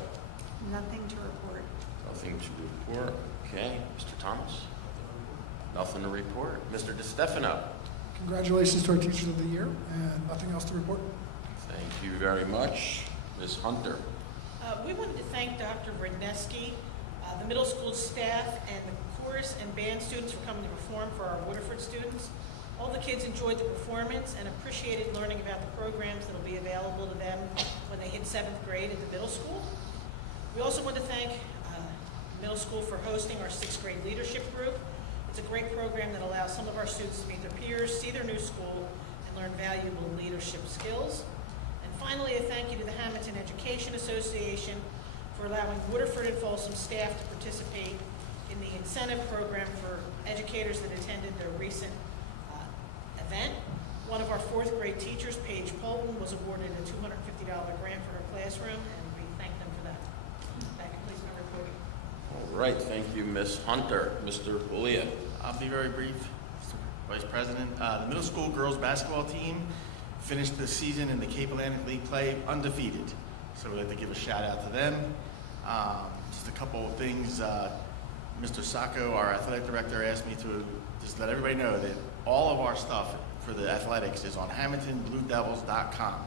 Nothing to report. Nothing to report. Okay, Mr. Thomas? Nothing to report. Mr. DeStefano? Congratulations to our Teachers of the Year, and nothing else to report. Thank you very much. Ms. Hunter? We wanted to thank Dr. Brodneski, the middle school staff, and the chorus and band students for coming to perform for our Waterford students. All the kids enjoyed the performance and appreciated learning about the programs that will be available to them when they hit 7th grade at the middle school. We also want to thank middle school for hosting our 6th grade leadership group. It's a great program that allows some of our students to meet their peers, see their new school, and learn valuable leadership skills. And finally, a thank you to the Hammonton Education Association for allowing Waterford and Folsom staff to participate in the incentive program for educators that attended their recent event. One of our 4th grade teachers, Paige Polton, was awarded a $250 grant for her classroom, and we thank them for that. That completes my report. All right, thank you, Ms. Hunter. Mr. Pulia? I'll be very brief, Mr. Vice President. The middle school girls basketball team finished the season in the Cape Atlantic League play undefeated. So we'd like to give a shout out to them. Just a couple of things. Mr. Sacco, our athletic director, asked me to just let everybody know that all of our stuff for the athletics is on HammontonBlueDevils.com.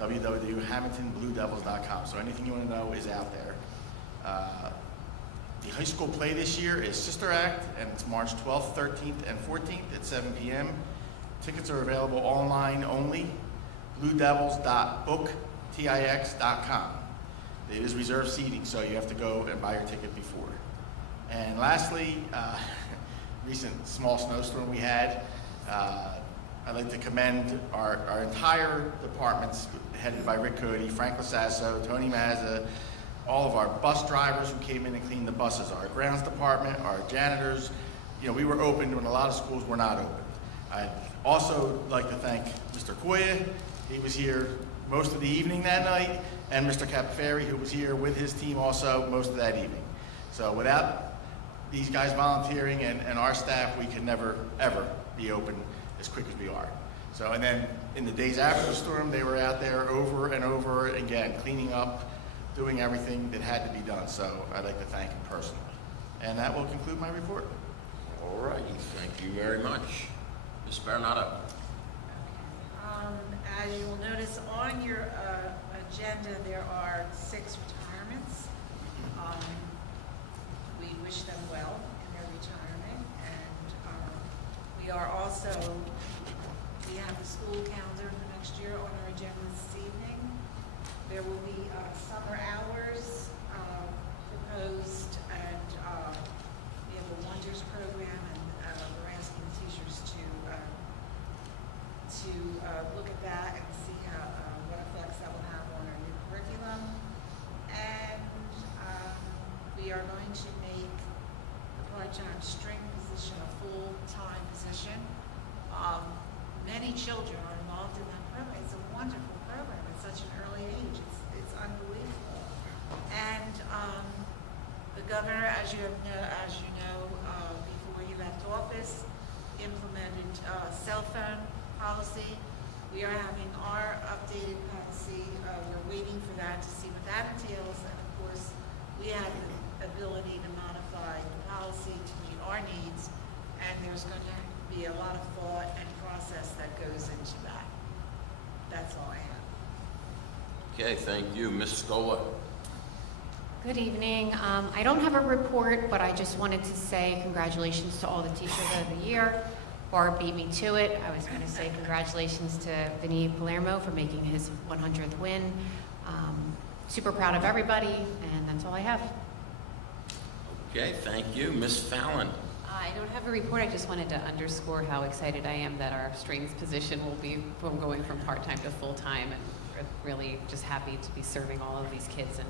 www.HammontonBlueDevils.com. So anything you want to know is out there. The high school play this year is Sister Act, and it's March 12th, 13th, and 14th at 7 p.m. Tickets are available online only, bluedevils.booktix.com. It is reserved seating, so you have to go and buy your ticket before. And lastly, recent small snowstorm we had. I'd like to commend our entire departments headed by Rick Cody, Frank Lasasso, Tony Mazza, all of our bus drivers who came in and cleaned the buses, our grounds department, our janitors. You know, we were open when a lot of schools were not open. I'd also like to thank Mr. Koya. He was here most of the evening that night, and Mr. Capaferi, who was here with his team also most of that evening. So without these guys volunteering and our staff, we could never, ever be open as quick as we are. So, and then in the days after the storm, they were out there over and over again, cleaning up, doing everything that had to be done. So I'd like to thank him personally. And that will conclude my report. All right, thank you very much. Ms. Bernardo? As you will notice on your agenda, there are 6 retirements. We wish them well in their retirement, and we are also, we have the school calendar for next year on our agenda this evening. There will be summer hours proposed, and we have a Wonders program, and we're asking teachers to look at that and see how what effects that will have on our new curriculum. And we are going to make the part-time string position a full-time position. Many children are involved in that program. It's a wonderful program at such an early age. It's unbelievable. And The governor, as you know, before he left office, implemented cell phone policy. We are having our updated policy. We're waiting for that to see what that entails. And of course, we have the ability to modify the policy to meet our needs. And there's going to be a lot of thought and process that goes into that. That's all I have. Okay, thank you. Ms. Scola. Good evening. I don't have a report, but I just wanted to say congratulations to all the teachers of the year. Barb beat me to it. I was going to say congratulations to Vinny Palermo for making his 100th win. Super proud of everybody, and that's all I have. Okay, thank you. Ms. Fallon. I don't have a report. I just wanted to underscore how excited I am that our strings position will be from going from part-time to full-time, and really just happy to be serving all of these kids and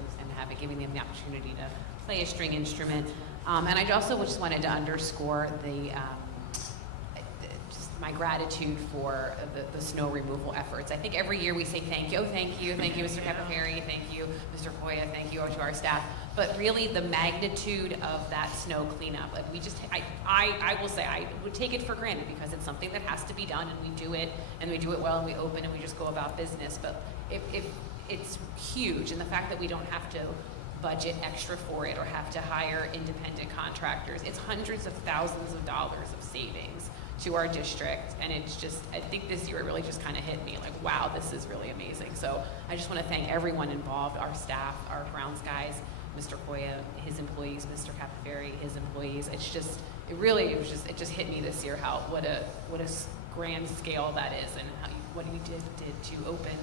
giving them the opportunity to play a string instrument. And I also just wanted to underscore just my gratitude for the snow removal efforts. I think every year we say thank you, Mr. Capaferi, thank you, Mr. Koya, thank you to our staff. But really the magnitude of that snow cleanup, like I will say I would take it for granted because it's something that has to be done, and we do it well, and we open and we just go about business. But if it's huge, and the fact that we don't have to budget extra for it or have to hire independent contractors, it's hundreds of thousands of dollars of savings to our district. And it's just, I think this year it really just kind of hit me like, wow, this is really amazing. So I just want to thank everyone involved, our staff, our grounds guys, Mr. Koya, his employees, Mr. Capaferi, his employees. It just hit me this year what a grand scale that is, and what you did to open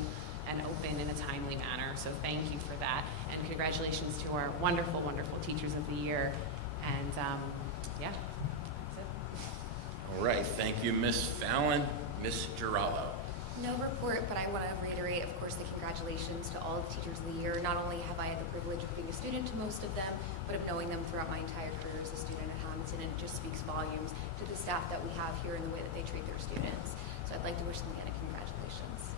in a timely manner. So thank you for that, and congratulations to our wonderful, wonderful teachers of the year. And yeah, that's it. All right, thank you, Ms. Fallon. Ms. Giraldo. No report, but I want to reiterate, of course, the congratulations to all the teachers of the year. Not only have I had the privilege of being a student to most of them, but of knowing them throughout my entire career as a student at Hammonton, and it just speaks volumes to the staff that we have here and the way that they treat their students. So I'd like to wish them again a congratulations.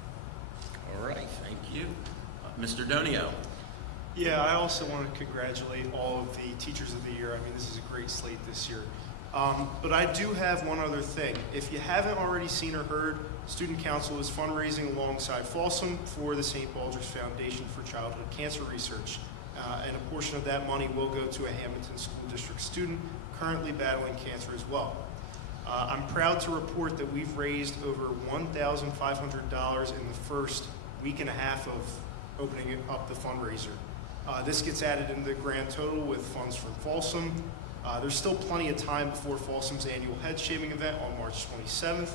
All right, thank you. Mr. Donio. Yeah, I also want to congratulate all of the teachers of the year. I mean, this is a great slate this year. But I do have one other thing. If you haven't already seen or heard, Student Council is fundraising alongside Folsom for the St. Baldrick's Foundation for Childhood Cancer Research. And a portion of that money will go to a Hammonton School District student currently battling cancer as well. I'm proud to report that we've raised over $1,500 in the first week and a half of opening up the fundraiser. This gets added into the grand total with funds from Folsom. There's still plenty of time before Folsom's annual head shaving event on March 27th,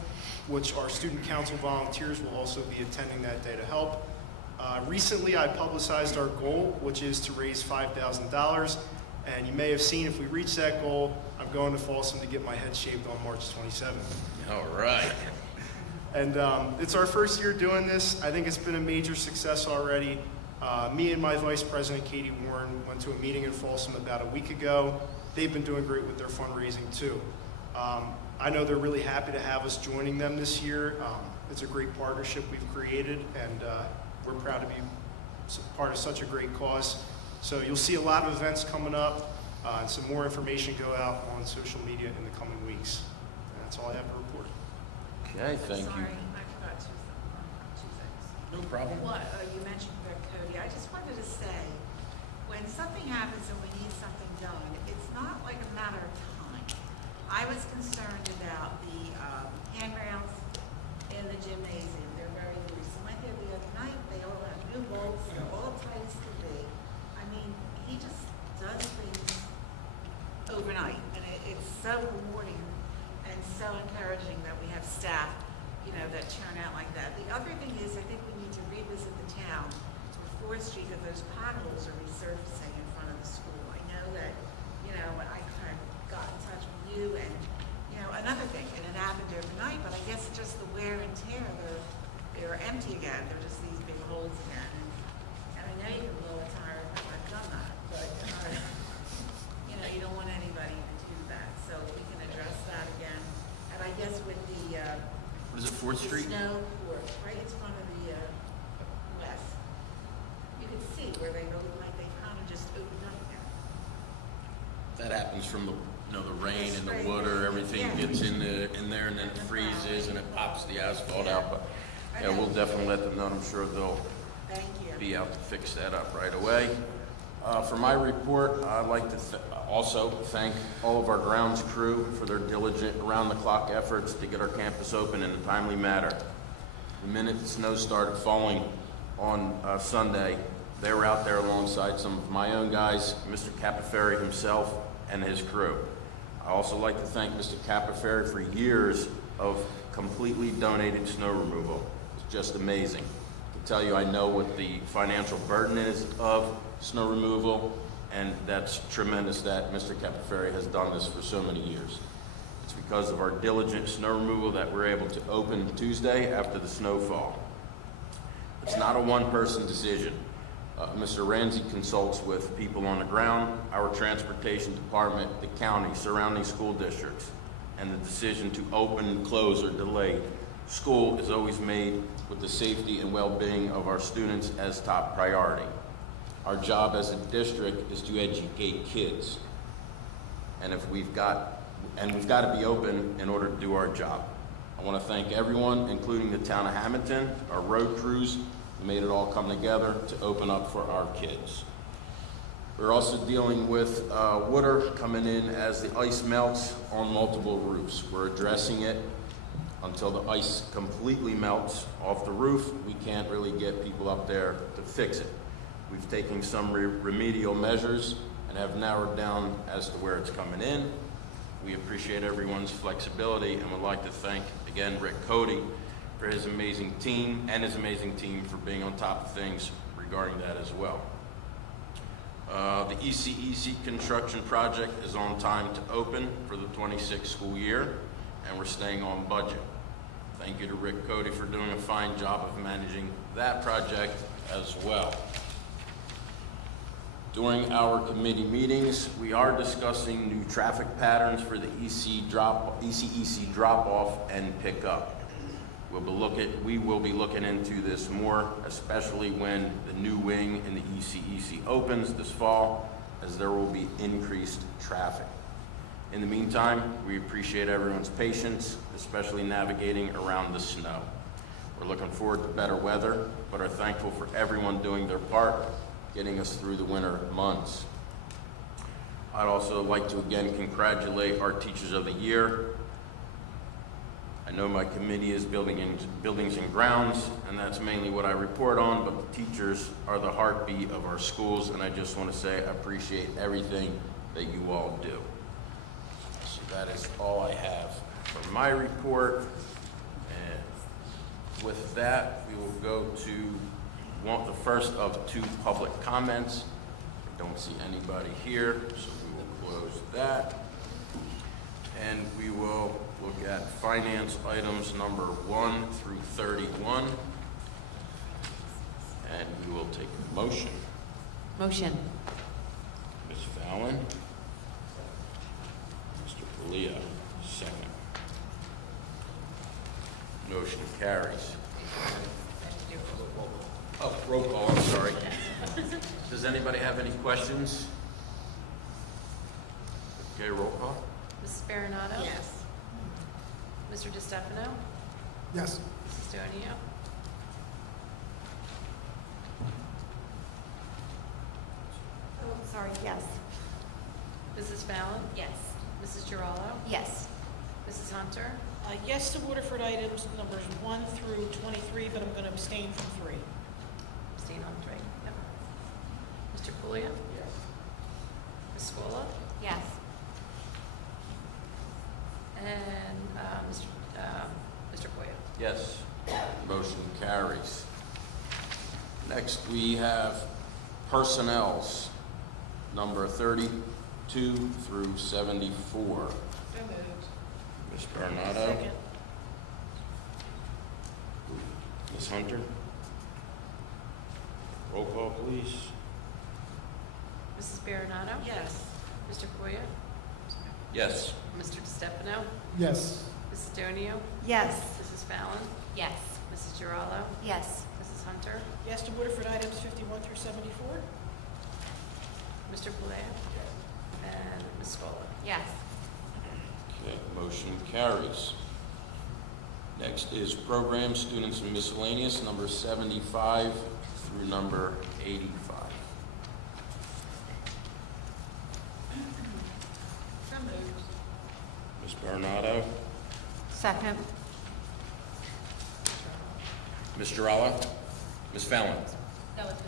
which our student council volunteers will also be attending that day to help. Recently, I publicized our goal, which is to raise $5,000. And you may have seen, if we reach that goal, I'm going to Folsom to get my head shaved on March 27th. All right. And it's our first year doing this. I think it's been a major success already. Me and my vice president, Katie Warren, went to a meeting in Folsom about a week ago. They've been doing great with their fundraising too. I know they're really happy to have us joining them this year. It's a great partnership we've created, and we're proud to be part of such a great cause. So you'll see a lot of events coming up, and some more information go out on social media in the coming weeks. And that's all I have to report. Okay, thank you. Sorry, I forgot two things. No problem. One, you mentioned Greg Cody. I just wanted to say, when something happens and we need something done, it's not like a matter of time. I was concerned about the handrails in the gymnasium. They're very loose. I went there the other night. They all have new bolts. They're all tight as can be. I mean, he just does things overnight, and it's so rewarding and so encouraging that we have staff, that churn out like that. The other thing is, I think we need to revisit the town with 4th Street, that those potholes are resurfacing in front of the school. I know that, I kind of got in touch with you, and, another thing, and it happened overnight, but I guess it's just the wear and tear, they're empty again. They're just these big holes again. And I know you can blow a tire, I've done that, but, you don't want anybody to do that. So we can address that again. And I guess with the, What is it, 4th Street? The snow court, right in front of the west. You can see where they look like they kind of just opened up again. that happens from the rain and the water, everything gets in there and then it freezes and it pops the asphalt out. But yeah, we'll definitely let them know. I'm sure they'll Thank you. be out to fix that up right away. For my report, I'd like to also thank all of our grounds crew for their diligent around-the-clock efforts to get our campus open in a timely manner. The minute the snow started falling on Sunday, they were out there alongside some of my own guys, Mr. Capaferri himself and his crew. I also like to thank Mr. Capaferri for years of completely donated snow removal. It's just amazing. I can tell you I know what the financial burden is of snow removal, and that's tremendous that Mr. Capaferri has done this for so many years. It's because of our diligent snow removal that we're able to open Tuesday after the snowfall. It's not a one-person decision. Mr. Ramsey consults with people on the ground, our transportation department, the county, surrounding school districts, and the decision to open, close, or delay school is always made with the safety and well-being of our students as top priority. Our job as a district is to educate kids, and we've got to be open in order to do our job. I want to thank everyone, including the town of Hammonton, our road crews, who made it all come together to open up for our kids. We're also dealing with water coming in as the ice melts on multiple roofs. We're addressing it until the ice completely melts off the roof. We can't really get people up there to fix it. We've taken some remedial measures and have narrowed down as to where it's coming in. We appreciate everyone's flexibility and would like to thank, again, Rick Cody for his amazing team and his amazing team for being on top of things regarding that as well. The ECEC construction project is on time to open for the 26 school year, and we're staying on budget. Thank you to Rick Cody for doing a fine job of managing that project as well. During our committee meetings, we are discussing new traffic patterns for the ECEC drop-off and pick-up. We will be looking into this more, especially when the new wing in the ECEC opens this fall, as there will be increased traffic. In the meantime, we appreciate everyone's patience, especially navigating around the snow. We're looking forward to better weather, but are thankful for everyone doing their part, getting us through the winter months. I'd also like to again congratulate our Teachers of the Year. I know my committee is buildings and grounds, and that's mainly what I report on, but the teachers are the heartbeat of our schools, and I just want to say I appreciate everything that you all do. So that is all I have for my report. And with that, we will go to the first of two public comments. I don't see anybody here, so we will close that. And we will look at finance items number 1 through 31. And we will take a motion. Motion. Ms. Fallon. Mr. Palia, second. Motion carries. Oh, roll call, I'm sorry. Does anybody have any questions? Okay, roll call. Mrs. Baronato? Yes. Mr. DiStefano? Yes. Mrs. Donio? Oh, sorry, yes. Mrs. Fallon? Yes. Mrs. Giraldo? Yes. Mrs. Hunter? Yes to Waterford items numbers 1 through 23, but I'm going to abstain from 3. Abstain on 3. Yep. Mr. Puglia? Yes. Ms. Swola? Yes. And Mr. Puglia? Yes. Motion carries. Next, we have personnels, number 32 through 74. So moved. Ms. Bernardo? Second. Ms. Hunter? Roll call, please. Mrs. Baronato? Yes. Mr. Puglia? Yes. Mr. DiStefano? Yes. Mrs. Donio? Yes. Mrs. Fallon? Yes. Mrs. Giraldo? Yes. Mrs. Hunter? Yes to Waterford items 51 through 74. Mr. Puglia? And Ms. Scola? Yes. Okay, motion carries. Next is program students and miscellaneous, number 75 through number 85. So moved. Ms. Bernardo, Second. Ms. Giralla, Ms. Fallon, No, it's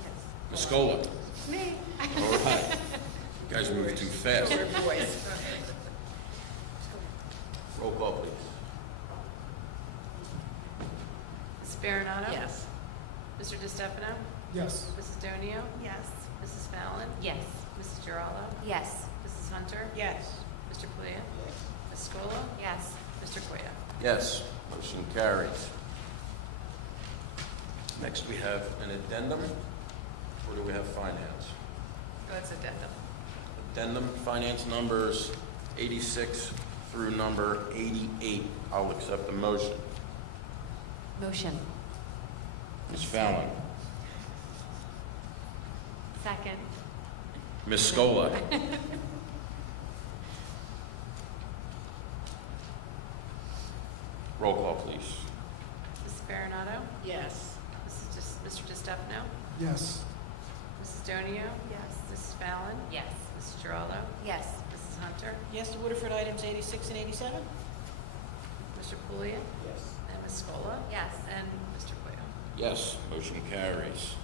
Ms. Scola. Me. All right. You guys move too fast. Roll call, please. Ms. Baronato? Yes. Mr. DeStefano? Yes. Mrs. Donio? Yes. Mrs. Fallon? Yes. Mrs. Giraldo? Yes. Mrs. Hunter? Yes. Mr. Puya? Ms. Scola? Yes. Mr. Koya? Yes, motion carries. Next, we have an addendum, or do we have finance? That's addendum. Addendum, finance numbers 86 through number 88. I'll accept the motion. Motion. Ms. Fallon, Second. Ms. Scola, roll call, please. Ms. Baronato? Yes. Mr. DeStefano? Yes. Mrs. Donio? Yes. Mrs. Fallon? Yes. Mrs. Giraldo? Yes. Mrs. Hunter? Yes to Woodford items 86 and 87? Mr. Puya? Yes. And Ms. Scola? Yes. And Mr. Koya? Yes, motion carries.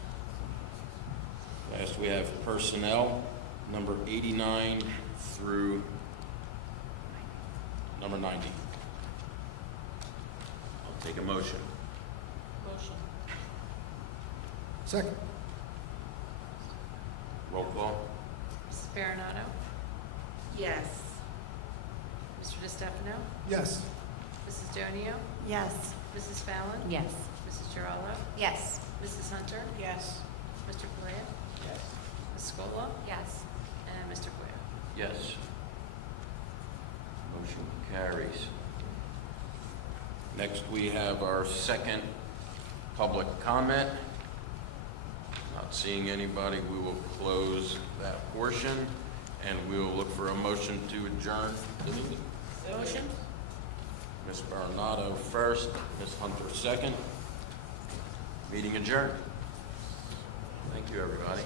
Last, we have personnel, number 89 through number 90. I'll take a motion. Motion. Second. Roll call. Mrs. Baronato? Yes. Mr. DeStefano? Yes. Mrs. Donio? Yes. Mrs. Fallon? Yes. Mrs. Giraldo? Yes. Mrs. Hunter? Yes. Mr. Puya? Yes. Ms. Scola? Yes. And Mr. Koya? Yes. Motion carries. Next, we have our second public comment. Not seeing anybody, we will close that portion, and we will look for a motion to adjourn the meeting. Motion? Ms. Baronato first, Ms. Hunter second. Meeting adjourned. Thank you, everybody.